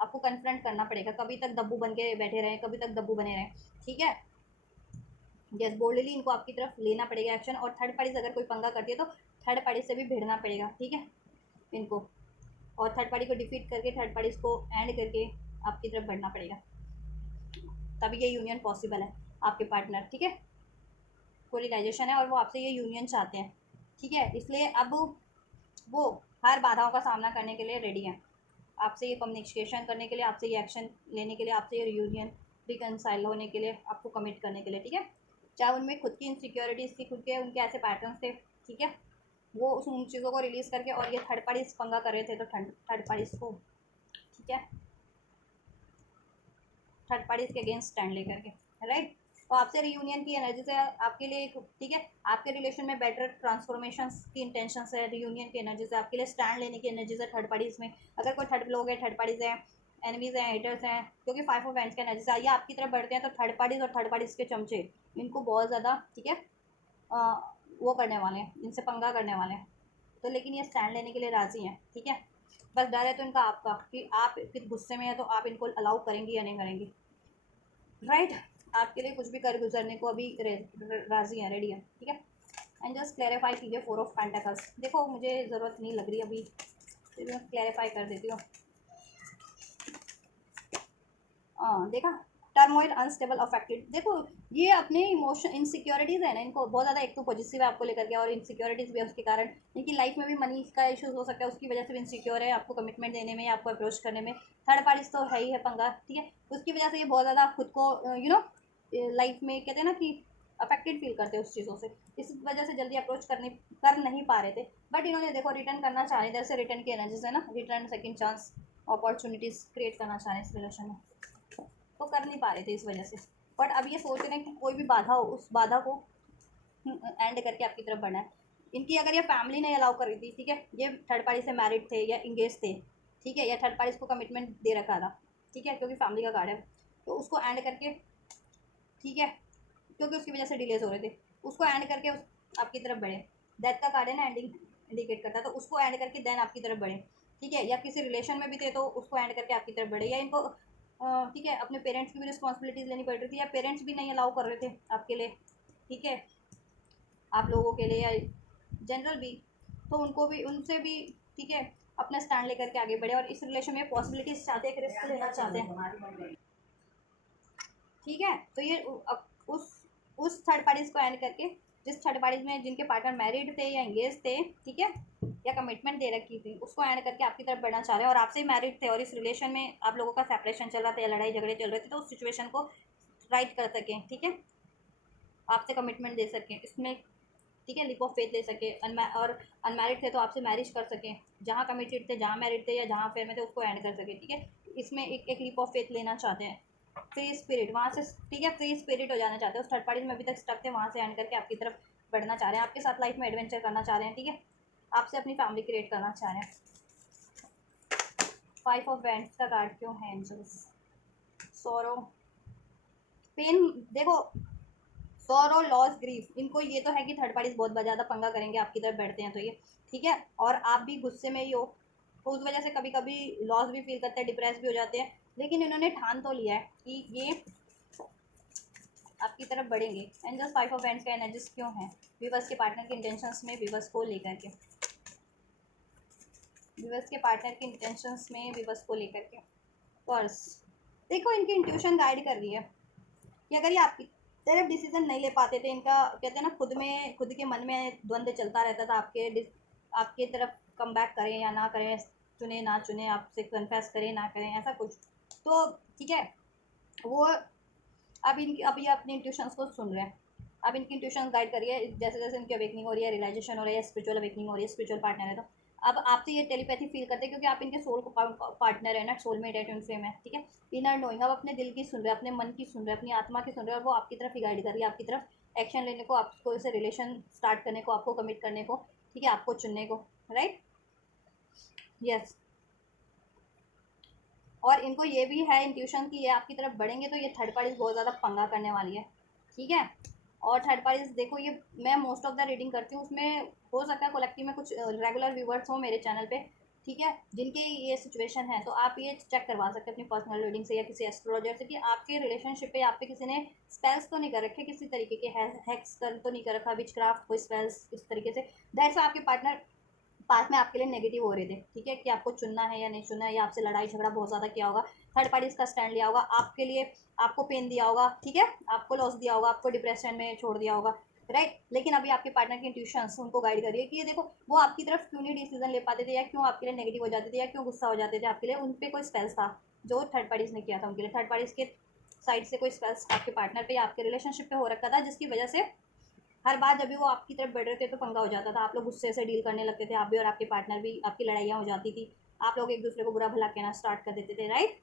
आपको कन्फ्रंट करना पड़ेगा, कभी तक दब्बू बन के बैठे रहें, कभी तक दब्बू बने रहें, ठीक है। यस, बोल्डली इनको आपकी तरफ लेना पड़ेगा एक्शन। और थर्ड पार्टी अगर कोई पंगा करती है तो थर्ड पार्टी से भी भिड़ना पड़ेगा, ठीक है, इनको। और थर्ड पार्टी को डिफीट करके, थर्ड पार्टी को एंड करके आपकी तरफ बढ़ना पड़ेगा, तभी ये यूनियन पॉसिबल है आपके पार्टनर, ठीक है। को रियलाइजेशन है और वो आपसे ये यूनियन चाहते हैं, ठीक है। इसलिए अब वो हर बाधाओं का सामना करने के लिए रेडी हैं, आपसे ये कम्युनिकेशन करने के लिए, आपसे ये एक्शन लेने के लिए, आपसे ये रियूनियन, रिकनसाइल होने के लिए, आपको कमिट करने के लिए, ठीक है। चाहे उनमें खुद की इनसिक्योरिटीज़ थी, खुद के उनके ऐसे पैटर्न्स थे, ठीक है, वो उन चीज़ों को रिलीज़ करके, और ये थर्ड पार्टीज पंगा कर रहे थे तो थर्ड पार्टीज को, ठीक है, थर्ड पार्टीज के अगेंस्ट स्टैंड लेकर के, राइट। तो आपसे रियूनियन की एनर्जी से आपके लिए, ठीक है, आपके रिलेशन में बेटर ट्रांसफॉर्मेशन की इंटेंशन है, रियूनियन की एनर्जी से आपके लिए स्टैंड लेने की एनर्जी है थर्ड पार्टीज में। अगर कोई थर्ड लोग है, थर्ड पार्टीज हैं, एनिमीज हैं, हेटर्स हैं, क्योंकि 5 ऑफ वैंड्स की एनर्जी से आइए आपकी तरफ बढ़ते हैं, तो थर्ड पार्टीज और थर्ड पार्टीज के चमचे इनको बहुत ज़्यादा, ठीक है, वो करने वाले हैं, इनसे पंगा करने वाले हैं। तो लेकिन ये स्टैंड लेने के लिए राज़ी हैं, ठीक है। बस डर है तो इनका आपका, कि आप फिर गुस्से में है तो आप इनको अलाउ करेंगी या नहीं करेंगी, राइट। आपके लिए कुछ भी कर गुजरने को अभी राजी हैं, रेडी है, ठीक है। एंड जस्ट क्लैरिफाई कीजिए 4 ऑफ पेंटिकल्स। देखो मुझे ज़रूरत नहीं लग रही अभी, फिर मैं क्लैरिफाई कर देती हूँ। देखा, टर्मोइल, अनस्टेबल, अफेक्टेड। देखो ये अपने इमोशन, इनसिक्योरिटीज़ है ना इनको बहुत ज़्यादा, एक तो पॉजिटिव है आपको लेकर के, और इनसिक्योरिटीज़ भी है उसके कारण। इनकी लाइफ में भी मनी का इशूज़ हो सकता है, उसकी वजह से भी इनसिक्योर है आपको कमिटमेंट देने में, आपको अप्रोच करने में। थर्ड पार्टीज तो है ही है पंगा, ठीक है, उसकी वजह से ये बहुत ज़्यादा खुद को लाइफ में कहते हैं ना कि अफेक्टेड फील करते हैं उस चीज़ों से, इस वजह से जल्दी अप्रोच कर नहीं पा रहे थे। बट इन्होंने देखो रिटर्न करना चाह रहे, इधर से रिटर्न की एनर्जीज है ना, return, second chance, opportunities create करना चाह रहे हैं इस रिलेशन में, तो कर नहीं पा रहे थे इस वजह से। बट अब ये सोच रहे हैं कि कोई भी बाधा हो, उस बाधा को एंड करके आपकी तरफ बढ़ना है। इनकी अगर ये फैमिली नहीं अलाउ कर रही थी, ठीक है, ये थर्ड पार्टी से मैरिड थे या इंगेज थे, ठीक है, या थर्ड पार्टी को कमिटमेंट दे रखा था, ठीक है, क्योंकि फैमिली का कार्ड है, तो उसको एंड करके, ठीक है, क्योंकि उसकी वजह से डिलेज हो रहे थे, उसको एंड करके आपकी तरफ बढ़े। डेथ का कार्ड है ना, एंडिंग इंडिकेट करता है, तो उसको एंड करके देन आपकी तरफ बढ़े, ठीक है। या किसी रिलेशन में भी थे तो उसको एंड करके आपकी तरफ बढ़े, या इनको ठीक है, अपने पेरेंट्स की भी रिस्पॉन्सिबिलिटीज़ लेनी पड़ रही थी, या पेरेंट्स भी नहीं अलाउ कर रहे थे आपके लिए, ठीक है, आप लोगों के लिए, या जनरल भी, तो उनको भी, उनसे भी, ठीक है, अपना स्टैंड लेकर के आगे बढ़े, और इस रिलेशन में पॉसिबिलिटीज़ चाहते हैं, रिस्क लेना चाहते हैं, ठीक है। तो ये उस थर्ड पार्टीज को एंड करके, जिस थर्ड पार्टीज में जिनके पार्टनर मैरिड थे या एंगेज थे, ठीक है, या कमिटमेंट दे रखी थी, उसको एंड करके आपकी तरफ बढ़ना चाह रहे हैं, और आपसे मैरिड थे और इस रिलेशन में आप लोगों का सेपरेशन चल रहा था या लड़ाई झगड़े चल रहे थे, तो उस सिचुएशन को राइट कर सकें, ठीक है, आपसे कमिटमेंट दे सकें इसमें, ठीक है, लिप ऑफ फेथ ले सके। और अनमैरिड थे तो आपसे मैरिज कर सकें, जहाँ कमिटेड थे, जहाँ मैरिड थे या जहाँ अफेयर में थे, उसको एंड कर सके, ठीक है। इसमें एक लिप ऑफ फेथ लेना चाहते हैं, फ्री स्पिरिट वहाँ से, ठीक है, फ्री स्पिरिट हो जाना चाहते हैं, उस थर्ड पार्टी में अभी तक स्टक थे, वहाँ से एंड करके आपकी तरफ बढ़ना चाह रहे हैं, आपके साथ लाइफ में एडवेंचर करना चाह रहे हैं, ठीक है, आपसे अपनी फैमिली क्रिएट करना चाह रहे हैं। 5 ऑफ वैंड्स का कार्ड क्यों है एंजल्स? सोरो, पेन, देखो सॉरो, लॉस, ग्रीफ, इनको ये तो है कि थर्ड पार्टीज बहुत ज़्यादा पंगा करेंगे आपकी तरफ बैठते हैं तो ये, ठीक है, और आप भी गुस्से में ही हो, तो उस वजह से कभी कभी लॉस भी फील करते हैं, डिप्रेस भी हो जाते हैं, लेकिन इन्होंने ठान तो लिया है कि ये आपकी तरफ बढ़ेंगे। एंजल्स 5 ऑफ हैंड्स का एनर्जीज क्यों है व्यूअर्स के पार्टनर के इंटेंशंस में, व्यूअर्स को लेकर के, व्यूअर्स के पार्टनर के इंटेंशंस में, व्यूअर्स को लेकर के। पर्स, देखो इनकी इंट्यूशन गाइड कर रही है कि अगर ये आपकी तरफ डिसीजन नहीं ले पाते थे, इनका कहते हैं ना खुद में, खुद के मन में द्वंद्व चलता रहता था, आपके तरफ कम बैक करें या ना करें, चुने ना चुने, आपसे कन्फेस करें ना करें, ऐसा कुछ। तो ठीक है, वो अब ये अपनी इंट्यूशंस को सुन रहे हैं। अब इनकी इंट्यूशन गाइड करिए, जैसे जैसे इनकी अवेकनिंग हो रही है, रियलाइजेशन हो रही है, स्पिरिचुअल अवेकनिंग हो रही है, स्पिरिचुअल पार्टनर है तो अब आपसे ये टेलीपैथी फील करते हैं, क्योंकि आप इनके सोल को पार्टनर है ना, सोलमेट है, ट्विन फ्लेम है, ठीक है। इनर नोइंग, अब अपने दिल की सुन रहे हैं, अपने मन की सुन रहे हैं, अपनी आत्मा की सुन रहे हैं, और वो आपकी तरफ ही गाइड कर रही है, आपकी तरफ एक्शन लेने को, आपको इसे रिलेशन स्टार्ट करने को, आपको कमिट करने को, ठीक है, आपको चुनने को, राइट, यस। और इनको ये भी है इंट्यूशन की ये आपकी तरफ बढ़ेंगे तो ये थर्ड पार्टी बहुत ज़्यादा पंगा करने वाली है, ठीक है। और थर्ड पार्टीज देखो, ये मैं मोस्ट ऑफ द रीडिंग करती हूँ, उसमें हो सकता है कलेक्टिव में कुछ रेगुलर व्यूवर्स हों मेरे चैनल पे, ठीक है, जिनके ये सिचुएशन है, तो आप ये चेक करवा सकते हैं अपनी पर्सनल रीडिंग से या किसी एस्ट्रोलॉजर से कि आपके रिलेशनशिप पे आप पे किसी ने स्पेल्स तो नहीं कर रखे, किसी तरीके के हैक्स कर तो नहीं कर रखा, विच क्राफ्ट, कोई स्पेल्स इस तरीके से, दैट्स आपके पार्टनर पास में आपके लिए नेगेटिव हो रहे थे, ठीक है, कि आपको चुनना है या नहीं चुनना है, या आपसे लड़ाई झगड़ा बहुत ज़्यादा किया होगा, थर्ड पार्टीज का स्टैंड लिया होगा आपके लिए, आपको पेन दिया होगा, ठीक है, आपको लॉस दिया होगा, आपको डिप्रेशन में छोड़ दिया होगा, राइट। लेकिन अभी आपके पार्टनर की इंट्यूशंस उनको गाइड करिए कि ये देखो वो आपकी तरफ क्यों नहीं डिसीजन ले पाते थे, या क्यों आपके लिए नेगेटिव हो जाते थे, या क्यों गुस्सा हो जाते थे आपके लिए, उन पर कोई स्पेल्स था जो थर्ड पार्टीज ने किया था उनके लिए, थर्ड पार्टीज के साइड से कोई स्पेल्स आपके पार्टनर पे या आपके रिलेशनशिप पे हो रखा था, जिसकी वजह से हर बार जब भी वो आपकी तरफ बढ़ रहे थे तो पंगा हो जाता था, आप लोग गुस्से से डील करने लगते थे, आप भी और आपके पार्टनर भी, आपकी लड़ाइयाँ हो जाती थी, आप लोग एक दूसरे को बुरा भला कहना स्टार्ट कर देते थे, राइट।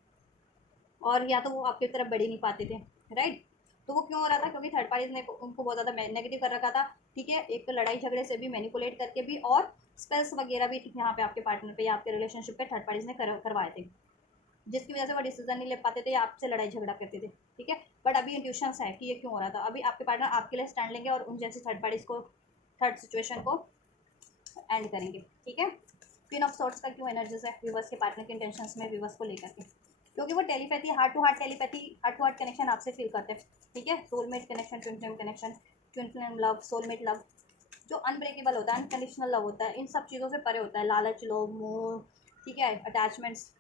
और या तो वो आपकी तरफ बढ़ ही नहीं पाते थे, राइट। तो वो क्यों हो रहा था, क्योंकि थर्ड पार्टीज ने उनको बहुत ज़्यादा नेगेटिव कर रखा था, ठीक है, एक तो लड़ाई झगड़े से भी, मैनिपुलेट करके भी, और स्पेल्स वगैरह भी यहाँ पे आपके पार्टनर पे या आपके रिलेशनशिप पे थर्ड पार्टीज ने करवाए थे, जिसकी वजह से वो डिसीजन नहीं ले पाते थे या आपसे लड़ाई झगड़ा करते थे, ठीक है। बट अभी इंट्यूशंस है कि ये क्यों हो रहा था, अभी आपके पार्टनर आपके लिए स्टैंड लेंगे और उन जैसी थर्ड पार्टीज को, थर्ड सिचुएशन को एंड करेंगे, ठीक है। क्वीन ऑफ सॉर्ट्स का क्यों एनर्जीज है व्यूवर्स के पार्टनर के इंटेंशंस में, व्यूवर्स को लेकर के, क्योंकि वो telepathy, heart to heart telepathy, heart to heart connection आपसे फील करते हैं, ठीक है। Soulmate connection, twin flame connection, twin flame love, soulmate love, जो अनब्रेकेबल होता है, अनकंडीशनल लव होता है, इन सब चीज़ों से परे होता है, लालच, लोभ, मोह, ठीक है, अटैचमेंट्स।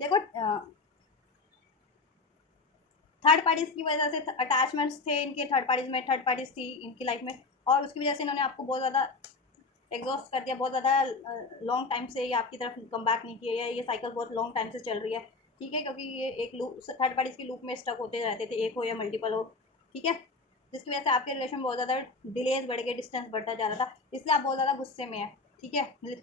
देखो थर्ड पार्टीज की वजह से अटैचमेंट्स थे इनके, थर्ड पार्टीज में, थर्ड पार्टीज थी इनकी लाइफ में, और उसकी वजह से इन्होंने आपको बहुत ज़्यादा एग्जॉस्ट कर दिया, बहुत ज़्यादा लॉन्ग टाइम से ये आपकी तरफ कम बैक नहीं किया है, ये साइकिल बहुत लॉन्ग टाइम से चल रही है, ठीक है, क्योंकि ये एक लूप, थर्ड पार्टीज की लूप में स्टक होते रहते थे, एक हो या मल्टीपल हो, ठीक है, जिसकी वजह से आपके रिलेशन में बहुत ज़्यादा डिलेज बढ़ गए, डिस्टेंस बढ़ता जा रहा था, इसलिए आप बहुत ज़्यादा गुस्से में है, ठीक है।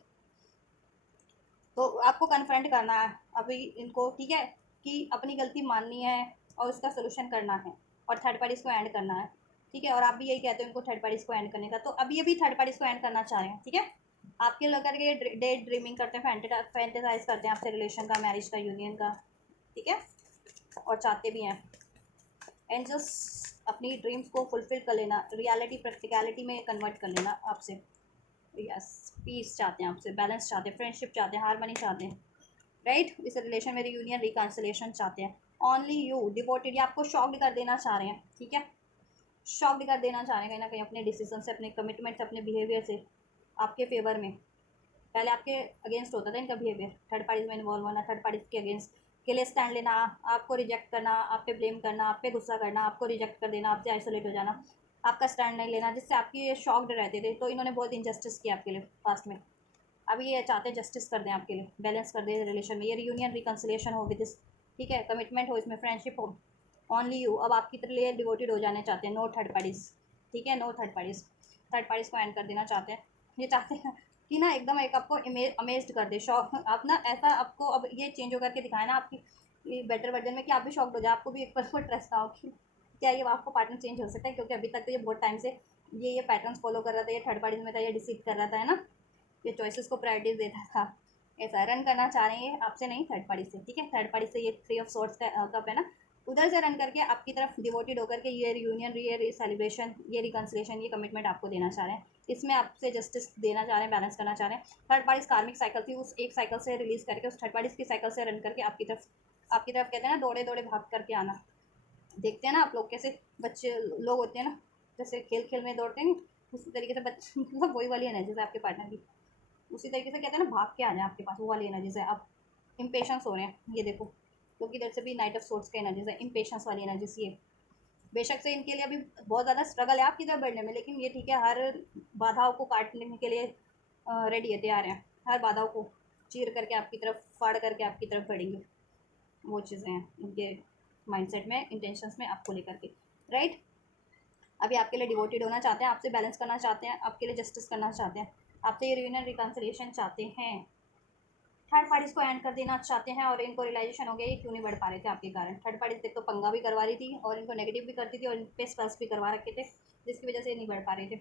तो आपको कन्फ्रंट करना है अभी इनको, ठीक है, कि अपनी गलती माननी है और उसका सोल्यूशन करना है, और थर्ड पार्टीज को एंड करना है, ठीक है। और आप भी यही कहते हो इनको थर्ड पार्टीज को एंड करने का, तो अभी ये भी थर्ड पार्टीज को एंड करना चाह रहे हैं, ठीक है। आपके लेकर के डे ड्रीमिंग करते हैं, फैंटेसाइज करते हैं आपसे रिलेशन का, मैरिज का, यूनियन का, ठीक है, और चाहते भी हैं एंजल्स अपनी ड्रीम्स को फुलफिल कर लेना, रियलिटी प्रैक्टिकलिटी में कन्वर्ट कर लेना आपसे, यस। पीस चाहते हैं आपसे, बैलेंस चाहते हैं, फ्रेंडशिप चाहते हैं, हारमनी चाहते हैं, राइट। इस रिलेशन में रियूनियन, रिकन्सिलेशन चाहते हैं, ओनली यू डिवोटेड, ये आपको शॉक्ड कर देना चाह रहे हैं, ठीक है, शॉक्ड कर देना चाह रहे हैं कहीं ना कहीं अपने डिसीजन से, अपने कमिटमेंट से, अपने बिहेवियर से, आपके फेवर में। पहले आपके अगेंस्ट होता था इनका बिहेवियर, थर्ड पार्टीज में इन्वॉल्व होना, थर्ड पार्टीज के अगेंस्ट के लिए स्टैंड लेना, आपको रिजेक्ट करना, आप पे ब्लेम करना, आप पे गुस्सा करना, आपको रिजेक्ट कर देना, आपसे आइसोलेट हो जाना, आपका स्टैंड नहीं लेना, जिससे आपकी ये शॉक्ड रहते थे, तो इन्होंने बहुत इनजस्टिस किया आपके लिए पास्ट में। अभी ये चाहते हैं जस्टिस कर दें आपके लिए, बैलेंस कर दें रिलेशन में, ये रियूनियन, रिकन्सिलेशन हो विद दिस, ठीक है, कमिटमेंट हो इसमें, फ्रेंडशिप हो, ओनली यू, अब आपकी तरह लिए डिवोटेड हो जाने चाहते हैं, नो थर्ड पार्टीज, ठीक है, no third parties, third parties को एंड कर देना चाहते हैं। ये चाहते हैं कि ना एकदम एक आपको अमेज्ड कर दे, शॉक, आप ना ऐसा आपको अब ये चेंज हो करके दिखाए ना आपकी बेटर वर्जन में, कि आप भी शॉक्ड हो जाए, आपको भी एक पल को ट्रस्ट ना हो कि क्या ये आपको पार्टनर चेंज हो सकता है, क्योंकि अभी तक तो ये बहुत टाइम से ये पैटर्न्स फॉलो कर रहा था, ये थर्ड पार्टीज में था, ये डिसीव कर रहा था, है ना, ये चॉइसेस को प्रायोरिटीज देता था, ऐसा रन करना चाह रहे हैं आपसे नहीं, थर्ड पार्टी से, ठीक है। थर्ड पार्टी से ये थ्री ऑफ सॉर्ट्स का कप है ना, उधर से रन करके आपकी तरफ डिवोटेड होकर के ये रियूनियन, ये सेलिब्रेशन, ये रिकन्सिलेशन, ये कमिटमेंट आपको देना चाह रहे हैं, इसमें आपसे जस्टिस देना चाह रहे हैं, बैलेंस करना चाह रहे हैं। थर्ड पार्टीज कार्मिक साइकिल थी, उस एक साइकिल से रिलीज करके, उस थर्ड पार्टीज की साइकिल से रन करके आपकी तरफ कहते हैं ना, दौड़े दौड़े भाग करके आना, देखते हैं ना आप लोग कैसे बच्चे लोग होते हैं ना, जैसे खेल खेल में दौड़ते हैं, उसी तरीके से बच्चे मतलब वही वाली एनर्जी से आपके पार्टनर की, उसी तरीके से कहते हैं ना भाग के आ जाए आपके पास, वो वाली एनर्जी से आप इम्पेशंस हो रहे हैं। ये देखो, क्योंकि इधर से भी नाइट ऑफ सोर्ट्स का एनर्जी है, इम्पेशंस वाली एनर्जी सी है। बेशक से इनके लिए अभी बहुत ज़्यादा स्ट्रगल है आपकी तरफ बढ़ने में, लेकिन ये ठीक है, हर बाधाओं को काटने के लिए रेडी है, तैयार हैं। हर बाधाओं को चीर करके आपकी तरफ, फाड़ करके आपकी तरफ बढ़ेंगे। वो चीज़ें हैं इनके माइंडसेट में, इंटेंशंस में आपको लेकर के, राइट। अभी आपके लिए डिवोटेड होना चाहते हैं, आपसे बैलेंस करना चाहते हैं, आपके लिए जस्टिस करना चाहते हैं, आपसे ये रियूनियन रिकन्सिलिएशन चाहते हैं, थर्ड पार्टीज को एंड कर देना चाहते हैं। और इनको रियलाइजेशन हो गया ये क्यों नहीं बढ़ पा रहे थे आपके कारण। थर्ड पार्टीज देख तो पंगा भी करवा रही थी और इनको नेगेटिव भी करती थी और इन पे स्पेल्स भी करवा रखे थे, जिसकी वजह से ये नहीं बढ़ पा रहे थे,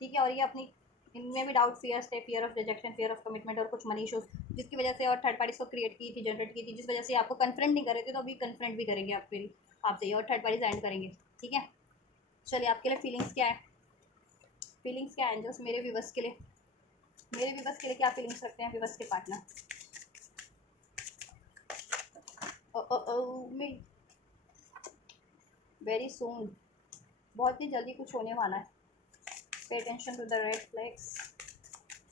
ठीक है। और ये अपनी, इनमें भी डाउट, फियर्स थे, fear of rejection, fear of commitment और कुछ मनी इशूज, जिसकी वजह से, और थर्ड पार्टीज को क्रिएट की थी, जनरेट की थी, जिस वजह से आपको कन्फ्रंट नहीं कर रहे थे, तो अभी कन्फ्रंट भी करेंगे आप फिर आपसे ये, और थर्ड पार्टीज एंड करेंगे, ठीक है। चलिए आपके लिए फीलिंग्स क्या है, फीलिंग्स क्या है एंजल्स मेरे व्यूवर्स के लिए, मेरे व्यूवर्स के लिए क्या फीलिंग्स रखते हैं व्यूवर्स के पार्टनर। मी वेरी सून, बहुत ही जल्दी कुछ होने वाला है। Pay attention to the red flags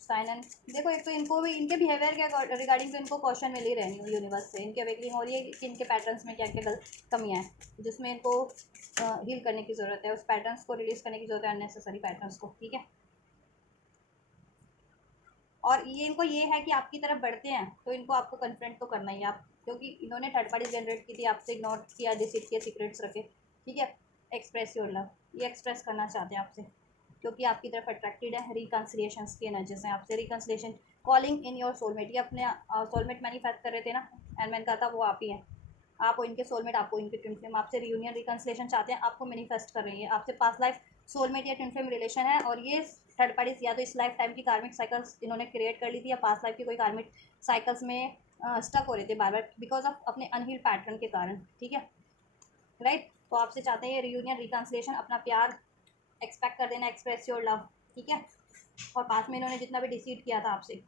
sign. देखो एक तो इनको भी इनके बिहेवियर के रिगार्डिंग तो इनको क्वेश्चन मिल ही रहनी है यूनिवर्स से, इनकी अवेकनिंग हो रही है कि इनके पैटर्न्स में क्या क्या कमियाँ हैं, जिसमें इनको हील करने की ज़रूरत है, उस पैटर्न्स को रिलीज करने की ज़रूरत है, अननेसेसरी पैटर्न्स को, ठीक है। और ये इनको ये है कि आपकी तरफ बढ़ते हैं तो इनको आपको कन्फ्रंट तो करना ही है आप, क्योंकि इन्होंने थर्ड पार्टी जनरेट की थी, आपसे इग्नोर किया, डिसीट किया, सीक्रेट्स रखे, ठीक है। एक्सप्रेस योर लव, ये एक्सप्रेस करना चाहते हैं आपसे, क्योंकि आपकी तरफ अट्रैक्टेड है, रिकन्सिलिएशंस की एनर्जीज हैं आपसे, reconciliation, calling in your soulmate, ये अपने सोलमेट मैनिफेस्ट कर रहे थे ना, एंड मैंने कहा था वो आप ही हैं, आप हो इनके सोलमेट, आपको इनके ट्विन फ्लेम, आपसे रियूनियन रिकन्सिलेशन चाहते हैं, आपको मैनिफेस्ट कर रही है, आपसे पास्ट लाइफ सोलमेट या ट्विन फ्लेम रिलेशन है। और ये थर्ड पार्टीज या तो इस लाइफ टाइम की कार्मिक साइकिल्स इन्होंने क्रिएट कर ली थी, या पास्ट लाइफ की कोई कार्मिक साइकिल्स में स्टक हो रहे थे बार बार, बिकॉज ऑफ अपने अनहील्ड पैटर्न के कारण, ठीक है, राइट। तो आपसे चाहते हैं ये रियूनियन रिकन्सिलेशन, अपना प्यार एक्सपेक्ट कर देना, एक्सप्रेस योर लव, ठीक है। और पास में इन्होंने जितना भी डिसीड किया था आपसे,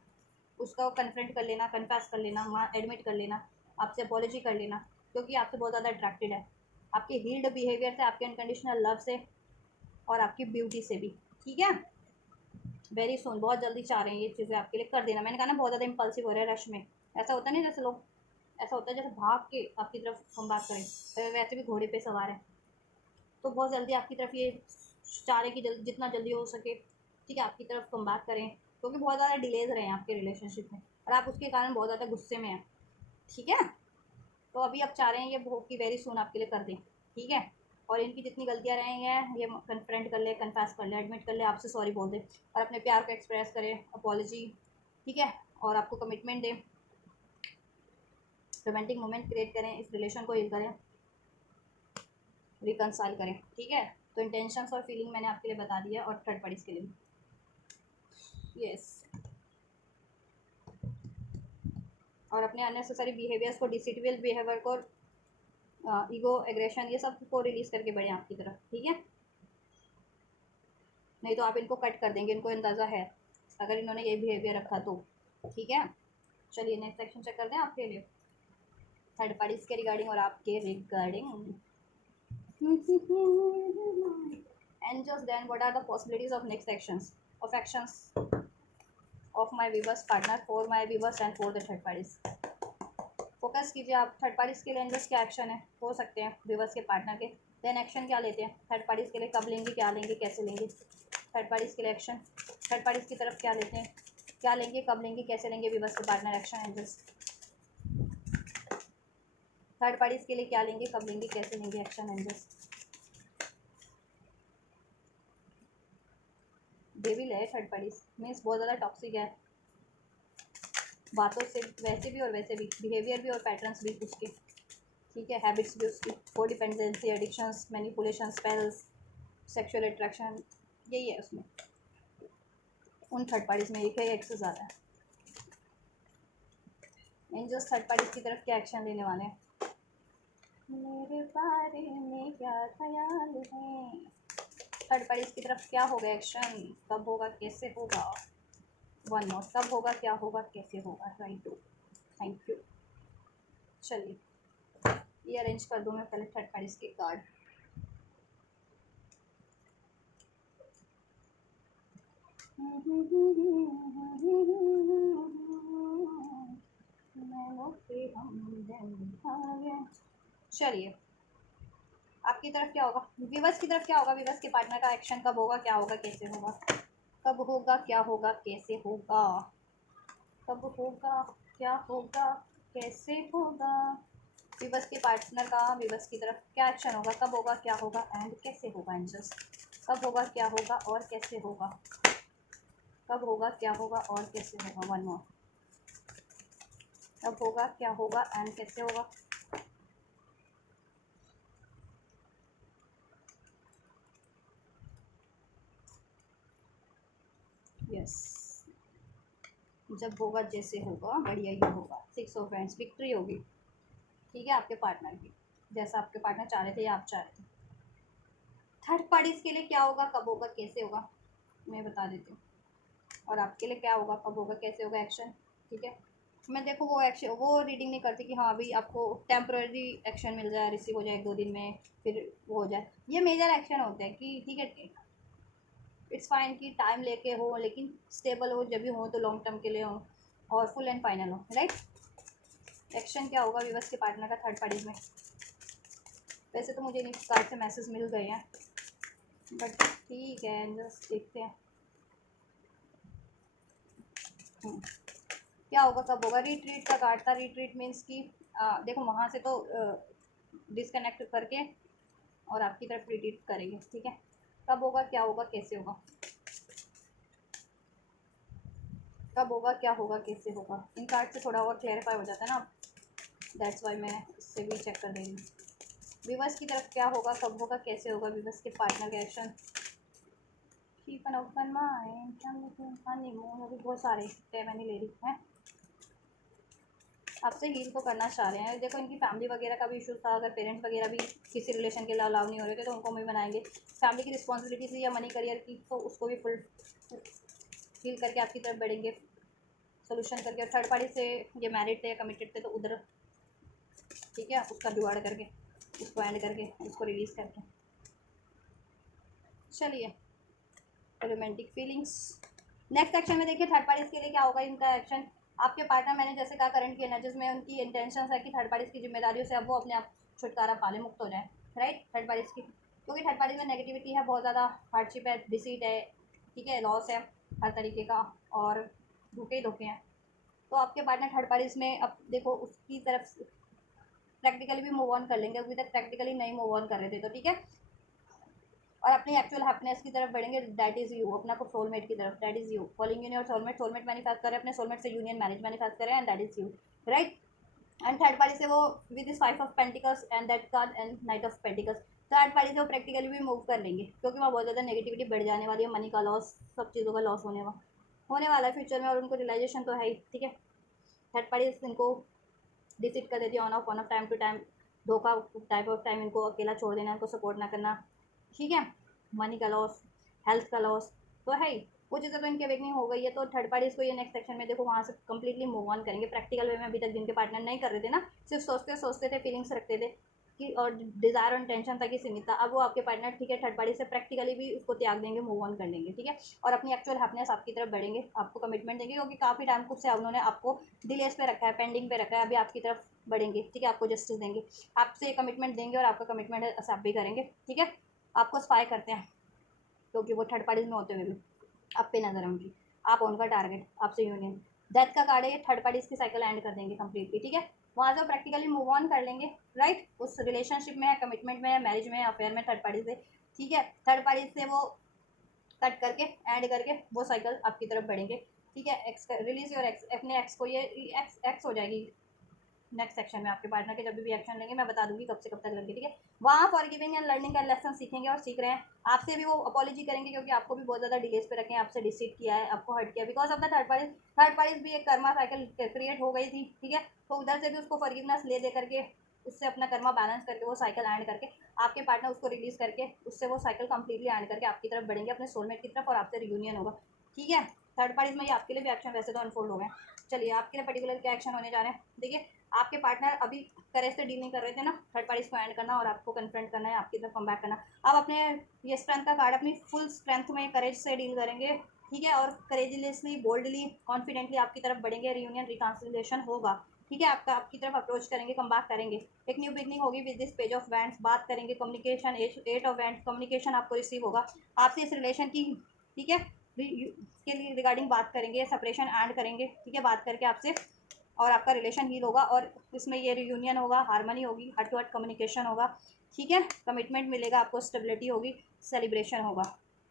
उसका कन्फ्रंट कर लेना, कन्फेस कर लेना, एडमिट कर लेना, आपसे अपॉलॉजी कर लेना, क्योंकि आपसे बहुत ज़्यादा अट्रैक्टेड है, आपके हील्ड बिहेवियर से, आपके अनकंडीशनल लव से, और आपकी ब्यूटी से भी, ठीक है। वेरी सुन, बहुत जल्दी चाह रहे हैं ये चीज़ें आपके लिए कर देना। मैंने कहा ना बहुत ज़्यादा इम्पल्सिव हो रहा है, रश में ऐसा होता नहीं, जैसे लोग, ऐसा होता है जैसे भाग के आपकी तरफ हम बात करें, तो वैसे भी घोड़े पे सवार है, तो बहुत जल्दी आपकी तरफ ये चाह रहे कि जितना जल्दी हो सके, ठीक है, आपकी तरफ कम बात करें, क्योंकि बहुत ज़्यादा डिलेज रहे हैं आपके रिलेशनशिप में, और आप उसके कारण बहुत ज़्यादा गुस्से में हैं, ठीक है। तो अभी आप चाह रहे हैं ये बहुत की वेरी सून आपके लिए कर दें, ठीक है। और इनकी जितनी गलतियां रही हैं ये कन्फ्रंट कर ले, कन्फेस कर ले, एडमिट कर ले, आपसे सॉरी बोल दे, और अपने प्यार को एक्सप्रेस करें, अपॉलॉजी, ठीक है। और आपको कमिटमेंट दें, रोमांटिक मोमेंट क्रिएट करें, इस रिलेशन को हील करें, रिकनसाइल करें, ठीक है। तो इंटेंशंस और फीलिंग मैंने आपके लिए बता दिया, और थर्ड पार्टीज के लिए भी, यस। और अपने अननेसेसरी बिहेवियर्स को, डिसिटिवल बिहेवियर को, ईगो, एग्रेशन, ये सब को रिलीज करके बढ़े आपकी तरफ, ठीक है। नहीं तो आप इनको कट कर देंगे, इनको अंदाज़ा है अगर इन्होंने ये बिहेवियर रखा तो, ठीक है। चलिए नेक्स्ट सेक्शन चेक कर दें आपके लिए, थर्ड पार्टीज के रिगार्डिंग और आपके regarding. Angels, then what are the possibilities of next actions, of actions of my viewers partner, for my viewers and for the third parties. Focus कीजिए आप, third parties के लिए एंजल्स क्या action है हो सकते हैं व्यूअर्स के पार्टनर के, देन एक्शन क्या लेते हैं थर्ड पार्टीज के लिए, कब लेंगे, क्या लेंगे, कैसे लेंगे, थर्ड पार्टीज के लिए एक्शन, थर्ड पार्टीज की तरफ क्या लेते हैं, क्या लेंगे, कब लेंगे, कैसे लेंगे, व्यूअर्स के partner action angels, third parties के लिए क्या लेंगे, कब लेंगे, कैसे लेंगे, एक्शन एंजल्स। डेविल है थर्ड पार्टीज, मीन्स बहुत ज़्यादा टॉक्सिक है, बातों से वैसे भी और वैसे भी, बिहेवियर भी और पैटर्न्स भी उसके, ठीक है, हैबिट्स भी उसकी, को dependency, addictions, manipulation, spells, sexual attraction, यही है उसमें, उन थर्ड पार्टीज में एक है, एक से ज़्यादा है। एंजल्स थर्ड पार्टीज की तरफ क्या एक्शन लेने वाले हैं, मेरे बारे में क्या ख्याल है, थर्ड पार्टीज की तरफ क्या होगा एक्शन, कब होगा, कैसे होगा, वन मोर, कब होगा, क्या होगा, कैसे होगा, राइट, थैंक यू। चलिए ये अरेंज कर दूँ मैं पहले थर्ड पार्टीज के कार्ड। चलिए, आपकी तरफ क्या होगा, विवश की तरफ क्या होगा, विवश के पार्टनर का एक्शन कब होगा, क्या होगा, कैसे होगा, कब होगा, क्या होगा, कैसे होगा, कब होगा, क्या होगा, कैसे होगा, विवश के पार्टनर का विवश की तरफ क्या एक्शन होगा, कब होगा, क्या होगा एंड कैसे होगा एंजल्स, कब होगा, क्या होगा और कैसे होगा, कब होगा, क्या होगा और कैसे होगा, वन मोर, कब होगा, क्या होगा एंड कैसे होगा। यस, जब होगा जैसे होगा बढ़िया ही होगा। सिक्स ऑफ हैंड्स, विक्ट्री होगी, ठीक है, आपके पार्टनर की, जैसा आपके पार्टनर चाह रहे थे या आप चाह रहे थे। थर्ड पार्टीज के लिए क्या होगा, कब होगा, कैसे होगा, मैं बता देती हूँ, और आपके लिए क्या होगा, कब होगा, कैसे होगा एक्शन, ठीक है। मैं देखो वो एक्शन, वो रीडिंग नहीं करती कि हाँ अभी आपको टेम्प्रेरी एक्शन मिल जाए, रिसीव हो जाए 1-2 दिन में, फिर वो हो जाए। ये मेजर एक्शन होते हैं कि ठीक है, इट्स फाइन कि टाइम लेके हो, लेकिन स्टेबल हो, जब भी हो तो लॉन्ग टर्म के लिए हो और फुल एंड फाइनल हो, राइट। एक्शन क्या होगा विवश के पार्टनर का थर्ड पार्टीज में। वैसे तो मुझे इन कार्ड से मैसेज मिल गए हैं, बट ठीक है, जस्ट देखते हैं। क्या होगा, कब होगा, रिट्रीट का कार्ड था। रिट्रीट मीन्स कि देखो वहाँ से तो डिस्कनेक्ट करके और आपकी तरफ रिट्रीट करेंगे, ठीक है। कब होगा, क्या होगा, कैसे होगा, कब होगा, क्या होगा, कैसे होगा, इन कार्ड से थोड़ा और क्लैरिफाई हो जाता है ना, दैट्स वाई मैं इससे भी चेक कर रही हूँ। विवश की तरफ क्या होगा, कब होगा, कैसे होगा, विवश के पार्टनर के action. Keep an open mind, honeymoon, अभी बहुत सारे मैं नहीं ले रही है, आपसे हील को करना चाह रहे हैं। देखो इनकी फैमिली वगैरह का भी इशू था, अगर पेरेंट्स वगैरह भी किसी रिलेशन के लिए अलाउ नहीं हो रहे थे तो उनको भी बनाएंगे। फैमिली की रिस्पॉन्सिबिलिटी थी या मनी करियर की, तो उसको भी फुल हील करके आपकी तरफ बढ़ेंगे, सोल्यूशन करके। और थर्ड पार्टी से ये मैरिड थे या कमिटेड थे तो उधर, ठीक है, उसका जुगाड़ करके, उसको एंड करके, उसको रिलीज़ करके। चलिए, रोमांटिक फीलिंग्स नेक्स्ट एक्शन में देखिए थर्ड पार्टीज के लिए क्या होगा इनका एक्शन। आपके पार्टनर, मैंने जैसे कहा, करंट की एनर्जीज में उनकी इंटेंशन है कि थर्ड पार्टीज की जिम्मेदारियों से अब वो अपने आप छुटकारा पाले, मुक्त हो जाए, राइट। थर्ड पार्टीज की, क्योंकि थर्ड पार्टीज में नेगेटिविटी है, बहुत ज़्यादा हार्डशिप है, डिसीट है, ठीक है, लॉस है हर तरीके का, और धोखे ही धोखे हैं। तो आपके पार्टनर थर्ड पार्टीज में अब देखो उसकी तरफ प्रैक्टिकली भी मूव ऑन कर लेंगे, अभी तक प्रैक्टिकली नहीं मूव ऑन कर रहे थे, तो ठीक है, और अपनी एक्चुअल हैप्पीनेस की तरफ बढ़ेंगे, दैट इज़ यू, अपना को सोलमेट की तरफ, that is you, following in your soulmate, soulmate manifest करें, अपने सोलमेट से यूनियन मैरिज मैनिफेस्ट करें, and that is you, right. And third party से वो with this 5 of pentacles and that card and night of pentacles, third party से वो practically भी move कर लेंगे, क्योंकि वहाँ बहुत ज़्यादा नेगेटिविटी बढ़ जाने वाली है, मनी का लॉस, सब चीज़ों का लॉस होने वाला है फ्यूचर में, और उनको रियलाइजेशन तो है ही, ठीक है। थर्ड पार्टी इनको डिसिट कर देती है on off time to time, धोखा टाइप ऑफ टाइम, इनको अकेला छोड़ देना, इनको सपोर्ट ना करना, ठीक है। मनी का लॉस, हेल्थ का लॉस तो है ही, वो चीज़ें तो इनकी अवेकनिंग हो गई है। तो थर्ड पार्टीज को ये नेक्स्ट सेक्शन में देखो वहाँ से कंप्लीटली मूव ऑन करेंगे प्रैक्टिकल वे में। अभी तक जिनके पार्टनर नहीं कर रहे थे ना, सिर्फ सोचते थे, फीलिंग्स रखते थे कि, और डिज़ायर और टेंशन तक ही सीमित था, अब वो आपके पार्टनर, ठीक है, थर्ड पार्टी से प्रैक्टिकली भी उसको त्याग देंगे, मूव ऑन कर लेंगे, ठीक है, और अपनी एक्चुअल हैप्पीनेस आपकी तरफ बढ़ेंगे, आपको कमिटमेंट देंगे, क्योंकि काफ़ी टाइम खुद से उन्होंने आपको डिलेस पे रखा है, पेंडिंग पे रखा है, अभी आपकी तरफ बढ़ेंगे, ठीक है, आपको जस्टिस देंगे, आपसे कमिटमेंट देंगे और आपका कमिटमेंट एक्सेप्ट भी करेंगे, ठीक है। आपको स्पाई करते हैं क्योंकि वो थर्ड पार्टीज में होते हुए भी आप पे नजर है उनकी, आप उनका टारगेट, आपसे यूनियन, डेथ का कार्ड है, ये थर्ड पार्टीज की साइकिल एंड कर देंगे कम्प्लीटली, ठीक है। वहाँ से प्रैक्टिकली मूव ऑन कर लेंगे, राइट, उस रिलेशनशिप में है, कमिटमेंट में है, मैरिज में है, अफेयर में, थर्ड पार्टी से, ठीक है। थर्ड पार्टी से वो कट करके ऐड करके वो साइकिल आपकी तरफ बढ़ेंगे, ठीक है। एक्स रिलीज योर एक्स, अपने एक्स को, ये एक्स हो जाएगी नेक्स्ट सेक्शन में, आपके पार्टनर के जब भी एक्शन लेंगे मैं बता दूंगी कब से कब तक लगे, ठीक है। वहाँ फॉर गिविंग एंड लर्निंग का लेसन सीखेंगे और सीख रहे हैं, आपसे भी वो अपॉलॉजी करेंगे, क्योंकि आपको भी बहुत ज़्यादा डिलेस पे रखे हैं, आपसे डिसीट किया है, आपको हर्ट किया, because of the third parties भी एक कर्मा साइकिल क्रिएट हो गई थी, ठीक है। तो उधर से भी उसको फॉरगिवनेस ले दे करके, उससे अपना कर्मा बैलेंस करके, वो साइकिल एंड करके, आपके पार्टनर उसको रिलीज करके, उससे वो साइकिल कंप्लीटली एंड करके आपकी तरफ बढ़ेंगे, अपने सोलमेट की तरफ, और आपसे रियूनियन होगा, ठीक है। थर्ड पार्टीज में ये आपके लिए भी एक्शन वैसे तो अनफोल्ड हो गए। चलिए, आपके लिए पर्टिकुलर क्या एक्शन होने जा रहे हैं, देखिए, आप आपके पार्टनर अभी करेज से डील नहीं कर रहे थे ना थर्ड पार्टीज को एंड करना और आपको कन्फ्रंट करना है, आपकी तरफ कम बैक करना। अब अपने ये स्ट्रेंथ का कार्ड अपनी फुल स्ट्रेंथ में करेज से डील करेंगे, ठीक है, और करेजलेसली बोल्डली कॉन्फिडेंटली आपकी तरफ बढ़ेंगे, रियूनियन रिकॉन्सिलिएशन होगा, ठीक है, आपकी तरफ अप्रोच करेंगे, कम बैक करेंगे, एक न्यू बिगनिंग होगी with this page of wands, बात करेंगे, communication, eight of wands, communication आपको रिसीव होगा आपसे इस रिलेशन की, ठीक है, के लिए रिगार्डिंग बात करेंगे, सेपरेशन एंड करेंगे, ठीक है, बात करके आपसे, और आपका रिलेशन हील होगा और इसमें ये रियूनियन होगा, हार्मनी होगी, हार्ट टू हार्ट कम्युनिकेशन होगा, ठीक है, कमिटमेंट मिलेगा आपको, स्टेबिलिटी होगी, सेलिब्रेशन होगा,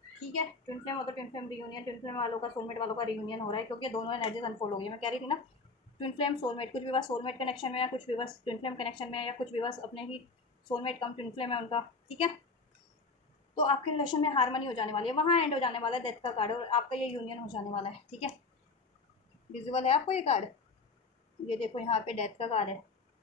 ठीक है। ट्विन फ्लेम हो तो twin flame reunion, twin flame वालों का सोलमेट वालों का रियूनियन हो रहा है क्योंकि दोनों एनर्जीज अनफोल्ड हो गई। मैं कह रही थी ना ट्विन फ्लेम सोलमेट, कुछ भी बस सोलमेट कनेक्शन में है, कुछ भी बस ट्विन फ्लेम कनेक्शन में है, या कुछ भी बस अपने ही सोलमेट कम ट्विन फ्लेम है उनका, ठीक है। तो आपके रिलेशन में हार्मनी हो जाने वाली है, वहाँ एंड हो जाने वाला है डेथ का कार्ड और आपका ये यूनियन हो जाने वाला है, ठीक है। विजिबल है आपको ये कार्ड, ये देखो यहाँ पे डेथ का कार्ड है,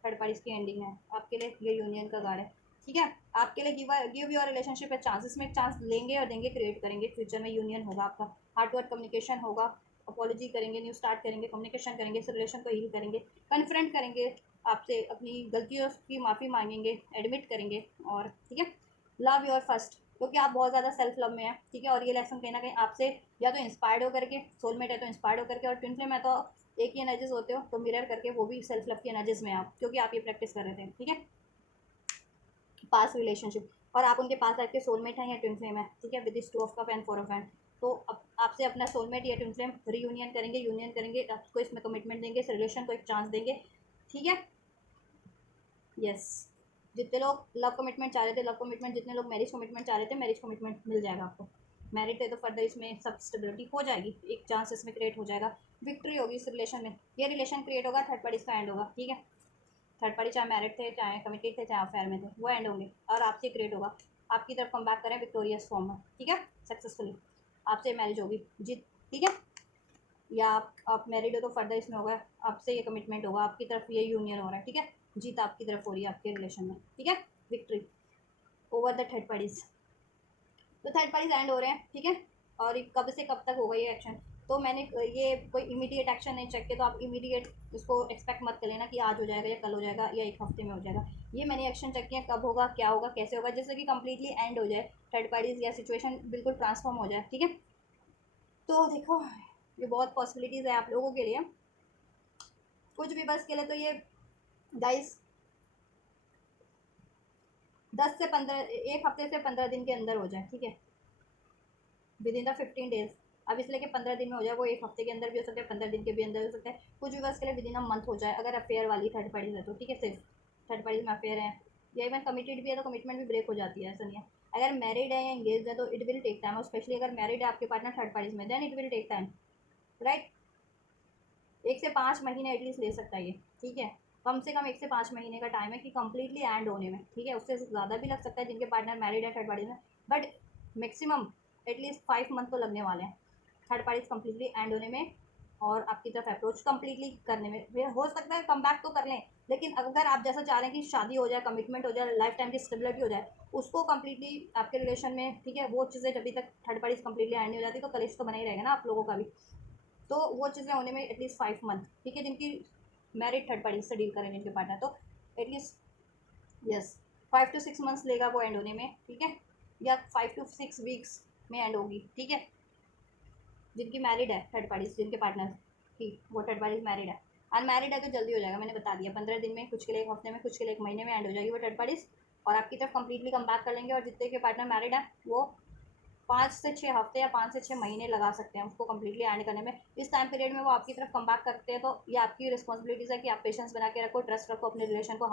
थर्ड पार्टीज की एंडिंग है, आपके लिए ये यूनियन का कार्ड है, ठीक है। आपके लिए गिव योर रिलेशनशिप है चांस, इसमें एक चांस लेंगे और देंगे, क्रिएट करेंगे, फ्यूचर में यूनियन होगा आपका, हार्ट टू हार्ट कम्युनिकेशन होगा, अपॉलॉजी करेंगे, न्यू स्टार्ट करेंगे, कम्युनिकेशन करेंगे, इस रिलेशन को हील करेंगे, कन्फ्रंट करेंगे, आपसे अपनी गलतियों की माफ़ी मांगेंगे, एडमिट करेंगे, और ठीक है, लव योर फर्स्ट, क्योंकि आप बहुत ज़्यादा सेल्फ लव में हैं, ठीक है, और ये लेसन कहीं ना कहीं आपसे या तो इंस्पायर्ड हो करके, सोलमेट है तो इंस्पायर्ड हो करके, और ट्विन फ्लेम है तो एक ही एनर्जीज होते हो, तो मिरर करके वो भी सेल्फ लव की एनर्जीज में आप, क्योंकि आप ये प्रैक्टिस कर रहे थे, ठीक है, पास रिलेशनशिप, और आप उनके पास आपके सोलमेट हैं या ट्विन फ्लेम है, ठीक है, with this two of cup and four of hand. तो अब आपसे अपना सोलमेट या ट्विन फ्लेम रीयूनियन करेंगे, यूनियन करेंगे, आपको इसमें कमिटमेंट देंगे, इस रिलेशन को एक चांस देंगे, ठीक है। यस, जितने लोग लव कमिटमेंट चाह रहे थे लव कमिटमेंट, जितने लोग मैरिज कमिटमेंट चाह रहे थे मैरिज कमिटमेंट मिल जाएगा आपको, मैरिड है तो फर्दर इसमें सब स्टेबिलिटी हो जाएगी, एक चांस इसमें क्रिएट हो जाएगा, विक्ट्री होगी इस रिलेशन में, ये रिलेशन क्रिएट होगा, थर्ड पार्टी का एंड होगा, ठीक है, थर्ड पार्टी चाहे मैरिड थे, चाहे कमिटेड थे, चाहे अफेयर में थे, वो एंड होंगे और आपसे क्रिएट होगा, आपकी तरफ कम बैक करें विक्टोरियस फॉर्म में, ठीक है, सक्सेसफुली आपसे मैरिज होगी जीत, ठीक है, या आप मैरिड हो तो फर्दर इसमें होगा, आपसे ये कमिटमेंट होगा, आपकी तरफ ये यूनियन हो रहा है, ठीक है, जीत आपकी तरफ हो रही है आपके रिलेशन में, ठीक है, victory over the third parties. तो थर्ड पार्टीज एंड हो रहे हैं, ठीक है, और कब से कब तक होगा ये एक्शन, तो मैंने ये कोई इमीडिएट एक्शन नहीं चेक किया, तो आप इमीडिएट उसको एक्सपेक्ट मत कर लेना कि आज हो जाएगा या कल हो जाएगा या एक हफ्ते में हो जाएगा, ये मैंने एक्शन चेक किया कब होगा, क्या होगा, कैसे होगा, जिससे कि कंप्लीटली एंड हो जाए थर्ड पार्टीज या सिचुएशन बिल्कुल ट्रांसफॉर्म हो जाए, ठीक है। तो देखो ये बहुत पॉसिबिलिटीज़ है आप लोगों के लिए, कुछ भी बस के लिए, तो ये गाइस 1 हफ्ते से 15 दिन के अंदर हो जाए, ठीक है, विद इन द 15 डेज, अब इसलिए कि 15 दिन में हो जाए, वो एक हफ्ते के अंदर भी हो सकता है, 15 दिन के भी अंदर हो सकता है, कुछ भी बस के लिए विद इन अ मंथ हो जाए, अगर अफेयर वाली थर्ड पार्टीज है तो, ठीक है, सिर्फ थर्ड पार्टीज में अफेयर है या इवन कमिटेड भी है तो कमिटमेंट भी ब्रेक हो जाती है, ऐसा नहीं है। अगर मैरिड है या इंगेज है तो इट विल टेक टाइम, और स्पेशली अगर मैरिड है आपके पार्टनर थर्ड पार्टीज में, then it will take time, right, 1 से 5 महीने एटलीस्ट ले सकता है ये, ठीक है, कम से कम 1 से 5 महीने का टाइम है कि कम्प्लीटली एंड होने में, ठीक है, उससे ज़्यादा भी लग सकता है जिनके पार्टनर मैरिड है थर्ड पार्टी में, बट मैक्सिमम एटलीस्ट 5 मंथ तो लगने वाले हैं थर्ड पार्टीज कम्प्लीटली एंड होने में, और आपकी तरफ अप्रोच कम्प्लीटली करने में। हो सकता है कम बैक तो कर लें, लेकिन अगर आप जैसा चाह रहे हैं कि शादी हो जाए, कमिटमेंट हो जाए, लाइफ टाइम की स्टेबिलिटी हो जाए, उसको कम्प्लीटली आपके रिलेशन में, ठीक है, वो चीज़ें जब तक थर्ड पार्टीज कम्प्लीटली एंड नहीं हो जाती तो कलेश तो बना ही रहेगा ना आप लोगों का भी, तो वो चीज़ें होने में एटलीस्ट 5 मंथ, ठीक है, जिनकी मैरिड थर्ड पार्टी से डील करें जिनके पार्टनर, तो एटलीस्ट यस 5 to 6 मंथ्स लेगा वो एंड होने में, ठीक है, या 5 to 6 वीक्स में एंड होगी, ठीक है, जिनकी मैरिड है थर्ड पार्टीज, जिनके पार्टनर की वो थर्ड पार्टीज मैरिड है, अनमैरिड है तो जल्दी हो जाएगा, मैंने बता दिया 15 दिन में, कुछ के लिए 1 हफ्ते में, कुछ के लिए 1 महीने में एंड हो जाएगी वो थर्ड पार्टीज, और आपकी तरफ कंप्लीटली कम बैक कर लेंगे, और जितने के पार्टनर मैरिड है वो 5 से 6 हफ्ते या 5 से 6 महीने लगा सकते हैं उसको कम्प्लीटली एंड करने में, इस टाइम पीरियड में वो आपकी तरफ कम बैक करते हैं, तो ये आपकी रिस्पॉन्सिबिलिटीज़ है कि आप पेशेंस बना के रखो, ट्रस्ट रखो, अपने रिलेशन को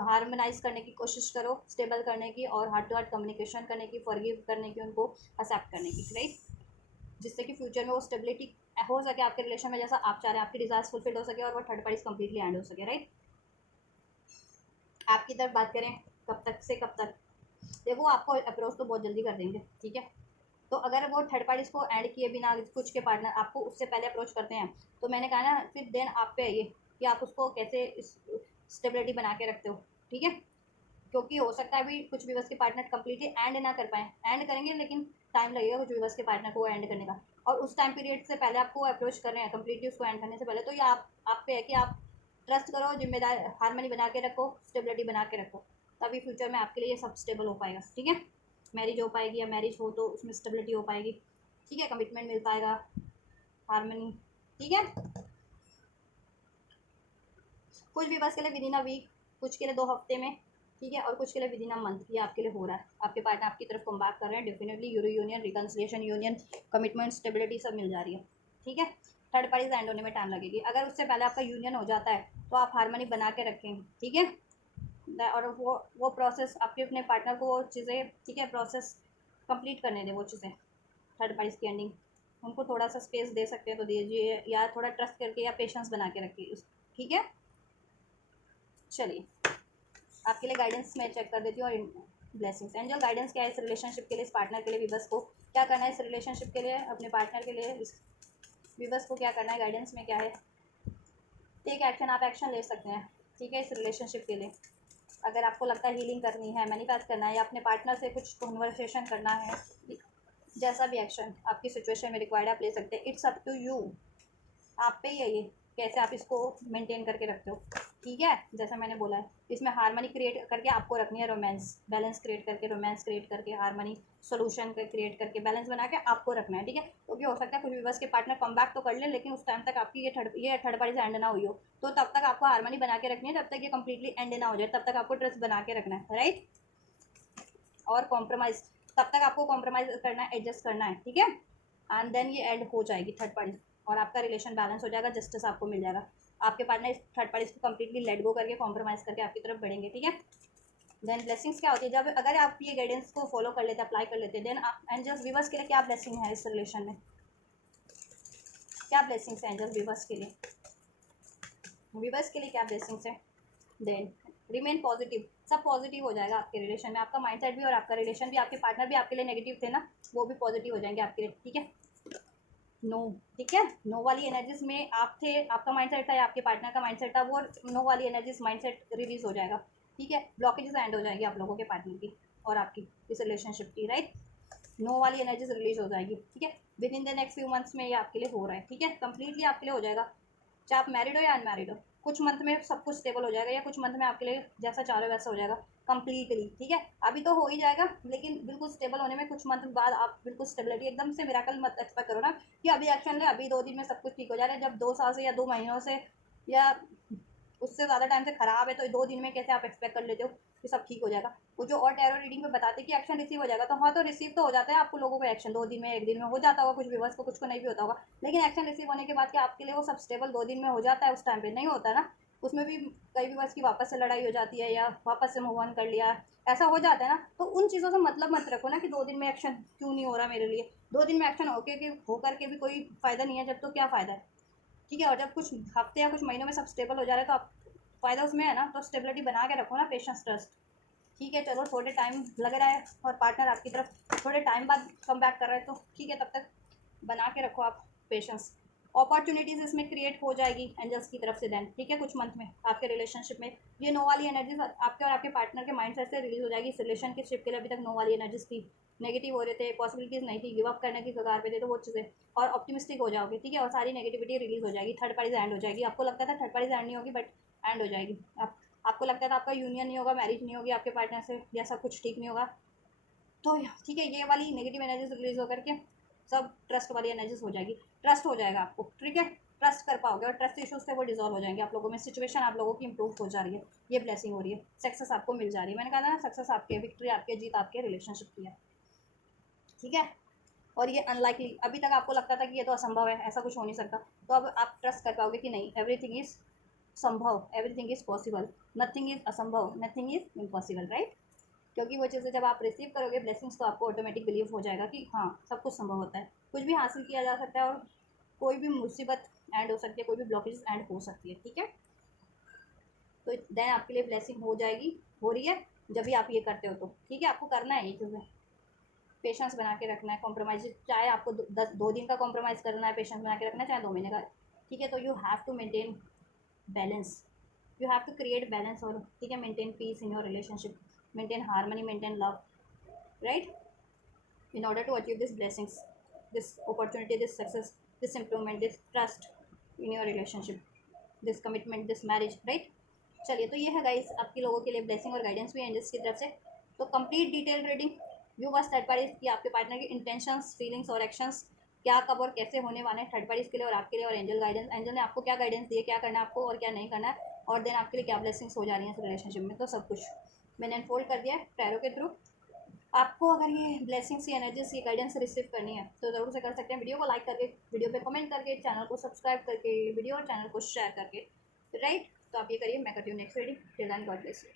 हार्मोनाइज करने की कोशिश करो, स्टेबल करने की, और हार्ट टू हार्ट कम्युनिकेशन करने की, फॉरगिव करने की, उनको एक्सेप्ट करने की, राइट, जिससे कि फ्यूचर में वो स्टेबिलिटी हो सके आपके रिलेशन में, जैसा आप चाह रहे हैं, आपकी डिजायर्स फुलफिल हो सके और वो थर्ड पार्टीज कम्प्लीटली एंड हो सके, राइट। आपकी तरफ बात करें कब तक से कब तक, देखो आपको अप्रोच तो बहुत जल्दी कर देंगे, ठीक है, तो अगर वो थर्ड पार्टीज को ऐड किए बिना कुछ के पार्टनर आपको उससे पहले अप्रोच करते हैं, तो मैंने कहा ना फिर देन आप पे आइए कि आप उसको कैसे स्टेबिलिटी बना के रखते हो, ठीक है, क्योंकि हो सकता है अभी कुछ विवश के पार्टनर कम्प्लीटली एंड ना कर पाएँ, एंड करेंगे लेकिन टाइम लगेगा कुछ विवश के पार्टनर को एंड करने का, और उस टाइम पीरियड से पहले आपको अप्रोच कर रहे हैं कम्प्लीटली उसको एंड करने से पहले, तो ये आप पे है कि आप ट्रस्ट करो, जिम्मेदार हारमनी बना के रखो, स्टेबिलिटी बना के रखो, तभी फ्यूचर में आपके लिए ये सब स्टेबल हो पाएगा। ठीक है, मैरिज हो पाएगी या मैरिज हो तो उसमें स्टेबिलिटी हो पाएगी। ठीक है, कमिटमेंट मिल पाएगा, हारमनी। ठीक है, कुछ भी बस के लिए विद इन अ वीक, कुछ के लिए 2 हफ्ते में। ठीक है, और कुछ के लिए विद इन अ मंथ, ये आपके लिए हो रहा है। आपके पार्टनर आपकी तरफ कम बैक कर रहे हैं, definitely euro union, reconciliation union, commitment, stability सब मिल जा रही है। ठीक है, थर्ड पार्टी एंड होने में टाइम लगेगी। अगर उससे पहले आपका यूनियन हो जाता है तो आप हारमनी बना के रखें। ठीक है, और वो प्रोसेस आपके अपने पार्टनर को वो चीज़ें, ठीक है, प्रोसेस कंप्लीट करने दें वो चीज़ें, थर्ड पार्टी की एंडिंग। उनको थोड़ा सा स्पेस दे सकते हैं तो दीजिए, या थोड़ा ट्रस्ट करके या पेशेंस बना के रखिए। ठीक है, चलिए आपके लिए गाइडेंस मैं चेक कर देती हूँ और ब्लेसिंग्स। एंजल गाइडेंस क्या है इस रिलेशनशिप के लिए, इस पार्टनर के लिए विवस को क्या करना है, इस रिलेशनशिप के लिए अपने पार्टनर के लिए इस विवस को क्या करना है, गाइडेंस में क्या है। टेक एक्शन, आप एक्शन ले सकते हैं। ठीक है, इस रिलेशनशिप के लिए अगर आपको लगता है हीलिंग करनी है, मैनिफेस्ट करना है, या अपने पार्टनर से कुछ कन्वर्सेशन करना है, जैसा भी एक्शन आपकी सिचुएशन में रिक्वायर्ड आप ले सकते हैं। इट्स अप टू यू, आप पे ही है ये, कैसे आप इसको मेंटेन करके रखते हो। ठीक है, जैसा मैंने बोला है, इसमें हारमनी क्रिएट करके आपको रखनी है, रोमांस बैलेंस क्रिएट करके, रोमांस क्रिएट करके, हारमनी सोल्यूशन क्रिएट करके, बैलेंस बना के आपको रखना है। ठीक है, क्योंकि हो सकता है कुछ व्यूअर्स के पार्टनर कम बैक तो कर ले, लेकिन उस टाइम तक आपकी ये थर्ड पार्टी से एंड ना हुई हो, तो तब तक आपको हारमनी बना के रखनी है, जब तक ये कंप्लीटली एंड ना हो जाए, तब तक आपको ट्रस्ट बना के रखना है, राइट। और कॉम्प्रोमाइज, तब तक आपको कॉम्प्रोमाइज करना है, एडजस्ट करना है। ठीक है, एंड देन ये एंड हो जाएगी थर्ड पार्टी, और आपका रिलेशन बैलेंस हो जाएगा, जस्टिस आपको मिल जाएगा। आपके पार्टनर इस थर्ड पार्टी को कंप्लीटली लेट गो करके, कॉम्प्रोमाइज़ करके आपकी तरफ बढ़ेंगे। ठीक है, देन ब्लेसिंग्स क्या होती है, जब अगर आप ये गाइडेंस को फॉलो कर लेते, अप्लाई कर लेते, देन एंजल्स वीवर्स के लिए क्या ब्लेसिंग है इस रिलेशन में, क्या ब्लेसिंग्स है एंजल्स वीवर्स के लिए, वीवर्स के लिए क्या ब्लेसिंग्स है। देन रिमेन पॉजिटिव, सब पॉजिटिव हो जाएगा आपके रिलेशन में, आपका माइंडसेट भी और आपका रिलेशन भी, आपके पार्टनर भी आपके लिए नेगेटिव थे ना, वो भी पॉजिटिव हो जाएंगे आपके लिए। ठीक है, नो, ठीक है, नो वाली एनर्जीज में आप थे, आपका माइंडसेट था या आपके पार्टनर का माइंडसेट था, वो नो वाली एनर्जीज माइंडसेट रिलीज हो जाएगा। ठीक है, ब्लॉकेजेस एंड हो जाएगी आप लोगों के पार्टनर की और आपकी इस रिलेशनशिप की, राइट। नो वाली एनर्जीज रिलीज हो जाएगी। ठीक है, with in the next few months में ये आपके लिए हो रहा है। ठीक है, कंप्लीटली आपके लिए हो जाएगा, चाहे आप मैरिड हो या अनमैरिड हो। कुछ मंथ में सब कुछ स्टेबल हो जाएगा, या कुछ मंथ में आपके लिए जैसा चाह रहे हो वैसा हो जाएगा कंप्लीटली। ठीक है, अभी तो हो ही जाएगा, लेकिन बिल्कुल स्टेबल होने में कुछ मंथ बाद आप बिल्कुल स्टेबिलिटी, एकदम से मिराकल मत एक्सपेक्ट करो ना कि अभी एक्शन ले, अभी 2 दिन में सब कुछ ठीक हो जा रहा है। जब 2 साल से या 2 महीनों से या उससे ज़्यादा टाइम से ख़राब है, तो 2 दिन में कैसे आप एक्सपेक्ट कर लेते हो कि सब ठीक हो जाएगा। वो जो और टैरो रीडिंग में बताते कि एक्शन रिसीव हो जाएगा, तो हाँ, तो रिसीव तो हो जाता है आपको लोगों को एक्शन, 2 दिन में, 1 दिन में हो जाता होगा, कुछ व्यूअर्स को, कुछ को नहीं भी होता होगा। लेकिन एक्शन रिसीव होने के बाद क्या आपके लिए वो सब स्टेबल 2 दिन में हो जाता है, उस टाइम पे नहीं होता ना। उसमें भी कई व्यूअर्स की वापस से लड़ाई हो जाती है, या वापस से मूव ऑन कर लिया, ऐसा हो जाता है ना। तो उन चीज़ों से मतलब मत रखो ना कि 2 दिन में एक्शन क्यों नहीं हो रहा मेरे लिए। 2 दिन में एक्शन होकर के भी कोई फ़ायदा नहीं है, जब तो क्या फ़ायदा है। ठीक है, और जब कुछ हफ्ते या कुछ महीनों में सब स्टेबल हो जा रहा है, तो आप फ़ायदा उसमें है ना, तो स्टेबिलिटी बना के रखो ना, पेशेंस, ट्रस्ट। ठीक है, चलो थोड़े टाइम लग रहा है और पार्टनर आपकी तरफ थोड़े टाइम बाद कम बैक कर रहा है, तो ठीक है, तब तक बना के रखो आप पेशेंस। अपॉर्चुनिटीज़ इसमें क्रिएट हो जाएगी एंजल्स की तरफ से देन। ठीक है, कुछ मंथ में आपके रिलेशनशिप में ये नो वाली एनर्जीज आपके और आपके पार्टनर के माइंड सेट से रिलीज हो जाएगी। इस रिलेशनशिप के लिए अभी तक नो वाली एनर्जीज थी, नेगेटिव हो रहे थे, पॉसिबिलिटीज़ नहीं थी, गिव अप करने की कगार पे थे, तो वो चीज़ें, और ऑप्टिमिस्टिक हो जाओगे। ठीक है, और सारी नेगेटिविटी रिलीज हो जाएगी, थर्ड पार्टी एंड हो जाएगी। आपको लगता था थर्ड पार्टी एंड नहीं होगी, बट एंड हो जाएगी। आपको लगता था आपका यूनियन नहीं होगा, मैरिज नहीं होगी आपके पार्टनर से, या सब कुछ ठीक नहीं होगा, तो ठीक है, ये वाली नेगेटिव एनर्जीज रिलीज होकर के सब ट्रस्ट वाली एनर्जीज हो जाएगी। ट्रस्ट हो जाएगा आपको। ठीक है, ट्रस्ट कर पाओगे, और ट्रस्ट इशूज थे वो डिजॉल्व हो जाएंगे आप लोगों में। सिचुएशन आप लोगों की इंप्रूव हो जा रही है, ये ब्लेसिंग हो रही है, सक्सेस आपको मिल जा रही है। मैंने कहा था ना, सक्सेस आपकी है, विक्ट्री आपकी है, जीत आपके रिलेशनशिप की है। ठीक है, और ये अनलाइकली, अभी तक आपको लगता था कि ये तो असंभव है, ऐसा कुछ हो नहीं सकता, तो अब आप ट्रस्ट कर पाओगे कि नहीं, एवरीथिंग इज संभव, everything is possible, nothing is असंभव, नथिंग इज इम्पॉसिबल, राइट। क्योंकि वो चीज़ें जब आप रिसीव करोगे ब्लेसिंग्स, तो आपको ऑटोमेटिक बिलीव हो जाएगा कि हाँ, सब कुछ संभव होता है, कुछ भी हासिल किया जा सकता है, और कोई भी मुसीबत एंड हो सकती है, कोई भी ब्लॉकेज एंड हो सकती है। ठीक है, तो देन आपके लिए ब्लेसिंग हो जाएगी, हो रही है, जब भी आप ये करते हो तो। ठीक है, आपको करना है ये चीज़ें, पेशेंस बना के रखना है, कॉम्प्रोमाइज़, चाहे आपको 2 दिन का कॉम्प्रोमाइज़ करना है, पेशेंस बना के रखना है, चाहे 2 महीने का। ठीक है, तो you have to maintain balance, you have to create balance, और ठीक है, maintain peace in your relationship, maintain harmony, maintain love, right, in order to achieve these blessings, this opportunity, this success, this improvement, this trust in your relationship. This commitment, this marriage, right. चलिए, तो ये है guys आपके लोगों के लिए blessing और guidance भी एंजल्स की तरफ से। तो complete detail reading view was third parties की आपके पार्टनर की इंटेंशंस, फीलिंग्स और एक्शंस क्या, कब और कैसे होने वाले हैं थर्ड पार्टीज के लिए और आपके लिए, और एंजल गाइडेंस, एंजल ने आपको क्या गाइडेंस दिए, क्या करना है आपको और क्या नहीं करना है, और देन आपके लिए क्या ब्लेसिंग्स हो जा रही हैं इस रिलेशनशिप में। तो सब कुछ मैंने अनफोल्ड कर दिया है टैरो के थ्रू। आपको अगर ये ब्लेसिंग्स की एनर्जीज की गाइडेंस रिसीव करनी है तो ज़रूर से कर सकते हैं, वीडियो को लाइक करके, वीडियो पे कमेंट करके, चैनल को सब्सक्राइब करके, वीडियो और चैनल को शेयर करके, राइट। तो आप ये करिए, मैं करती हूँ next reading. Till then God bless you.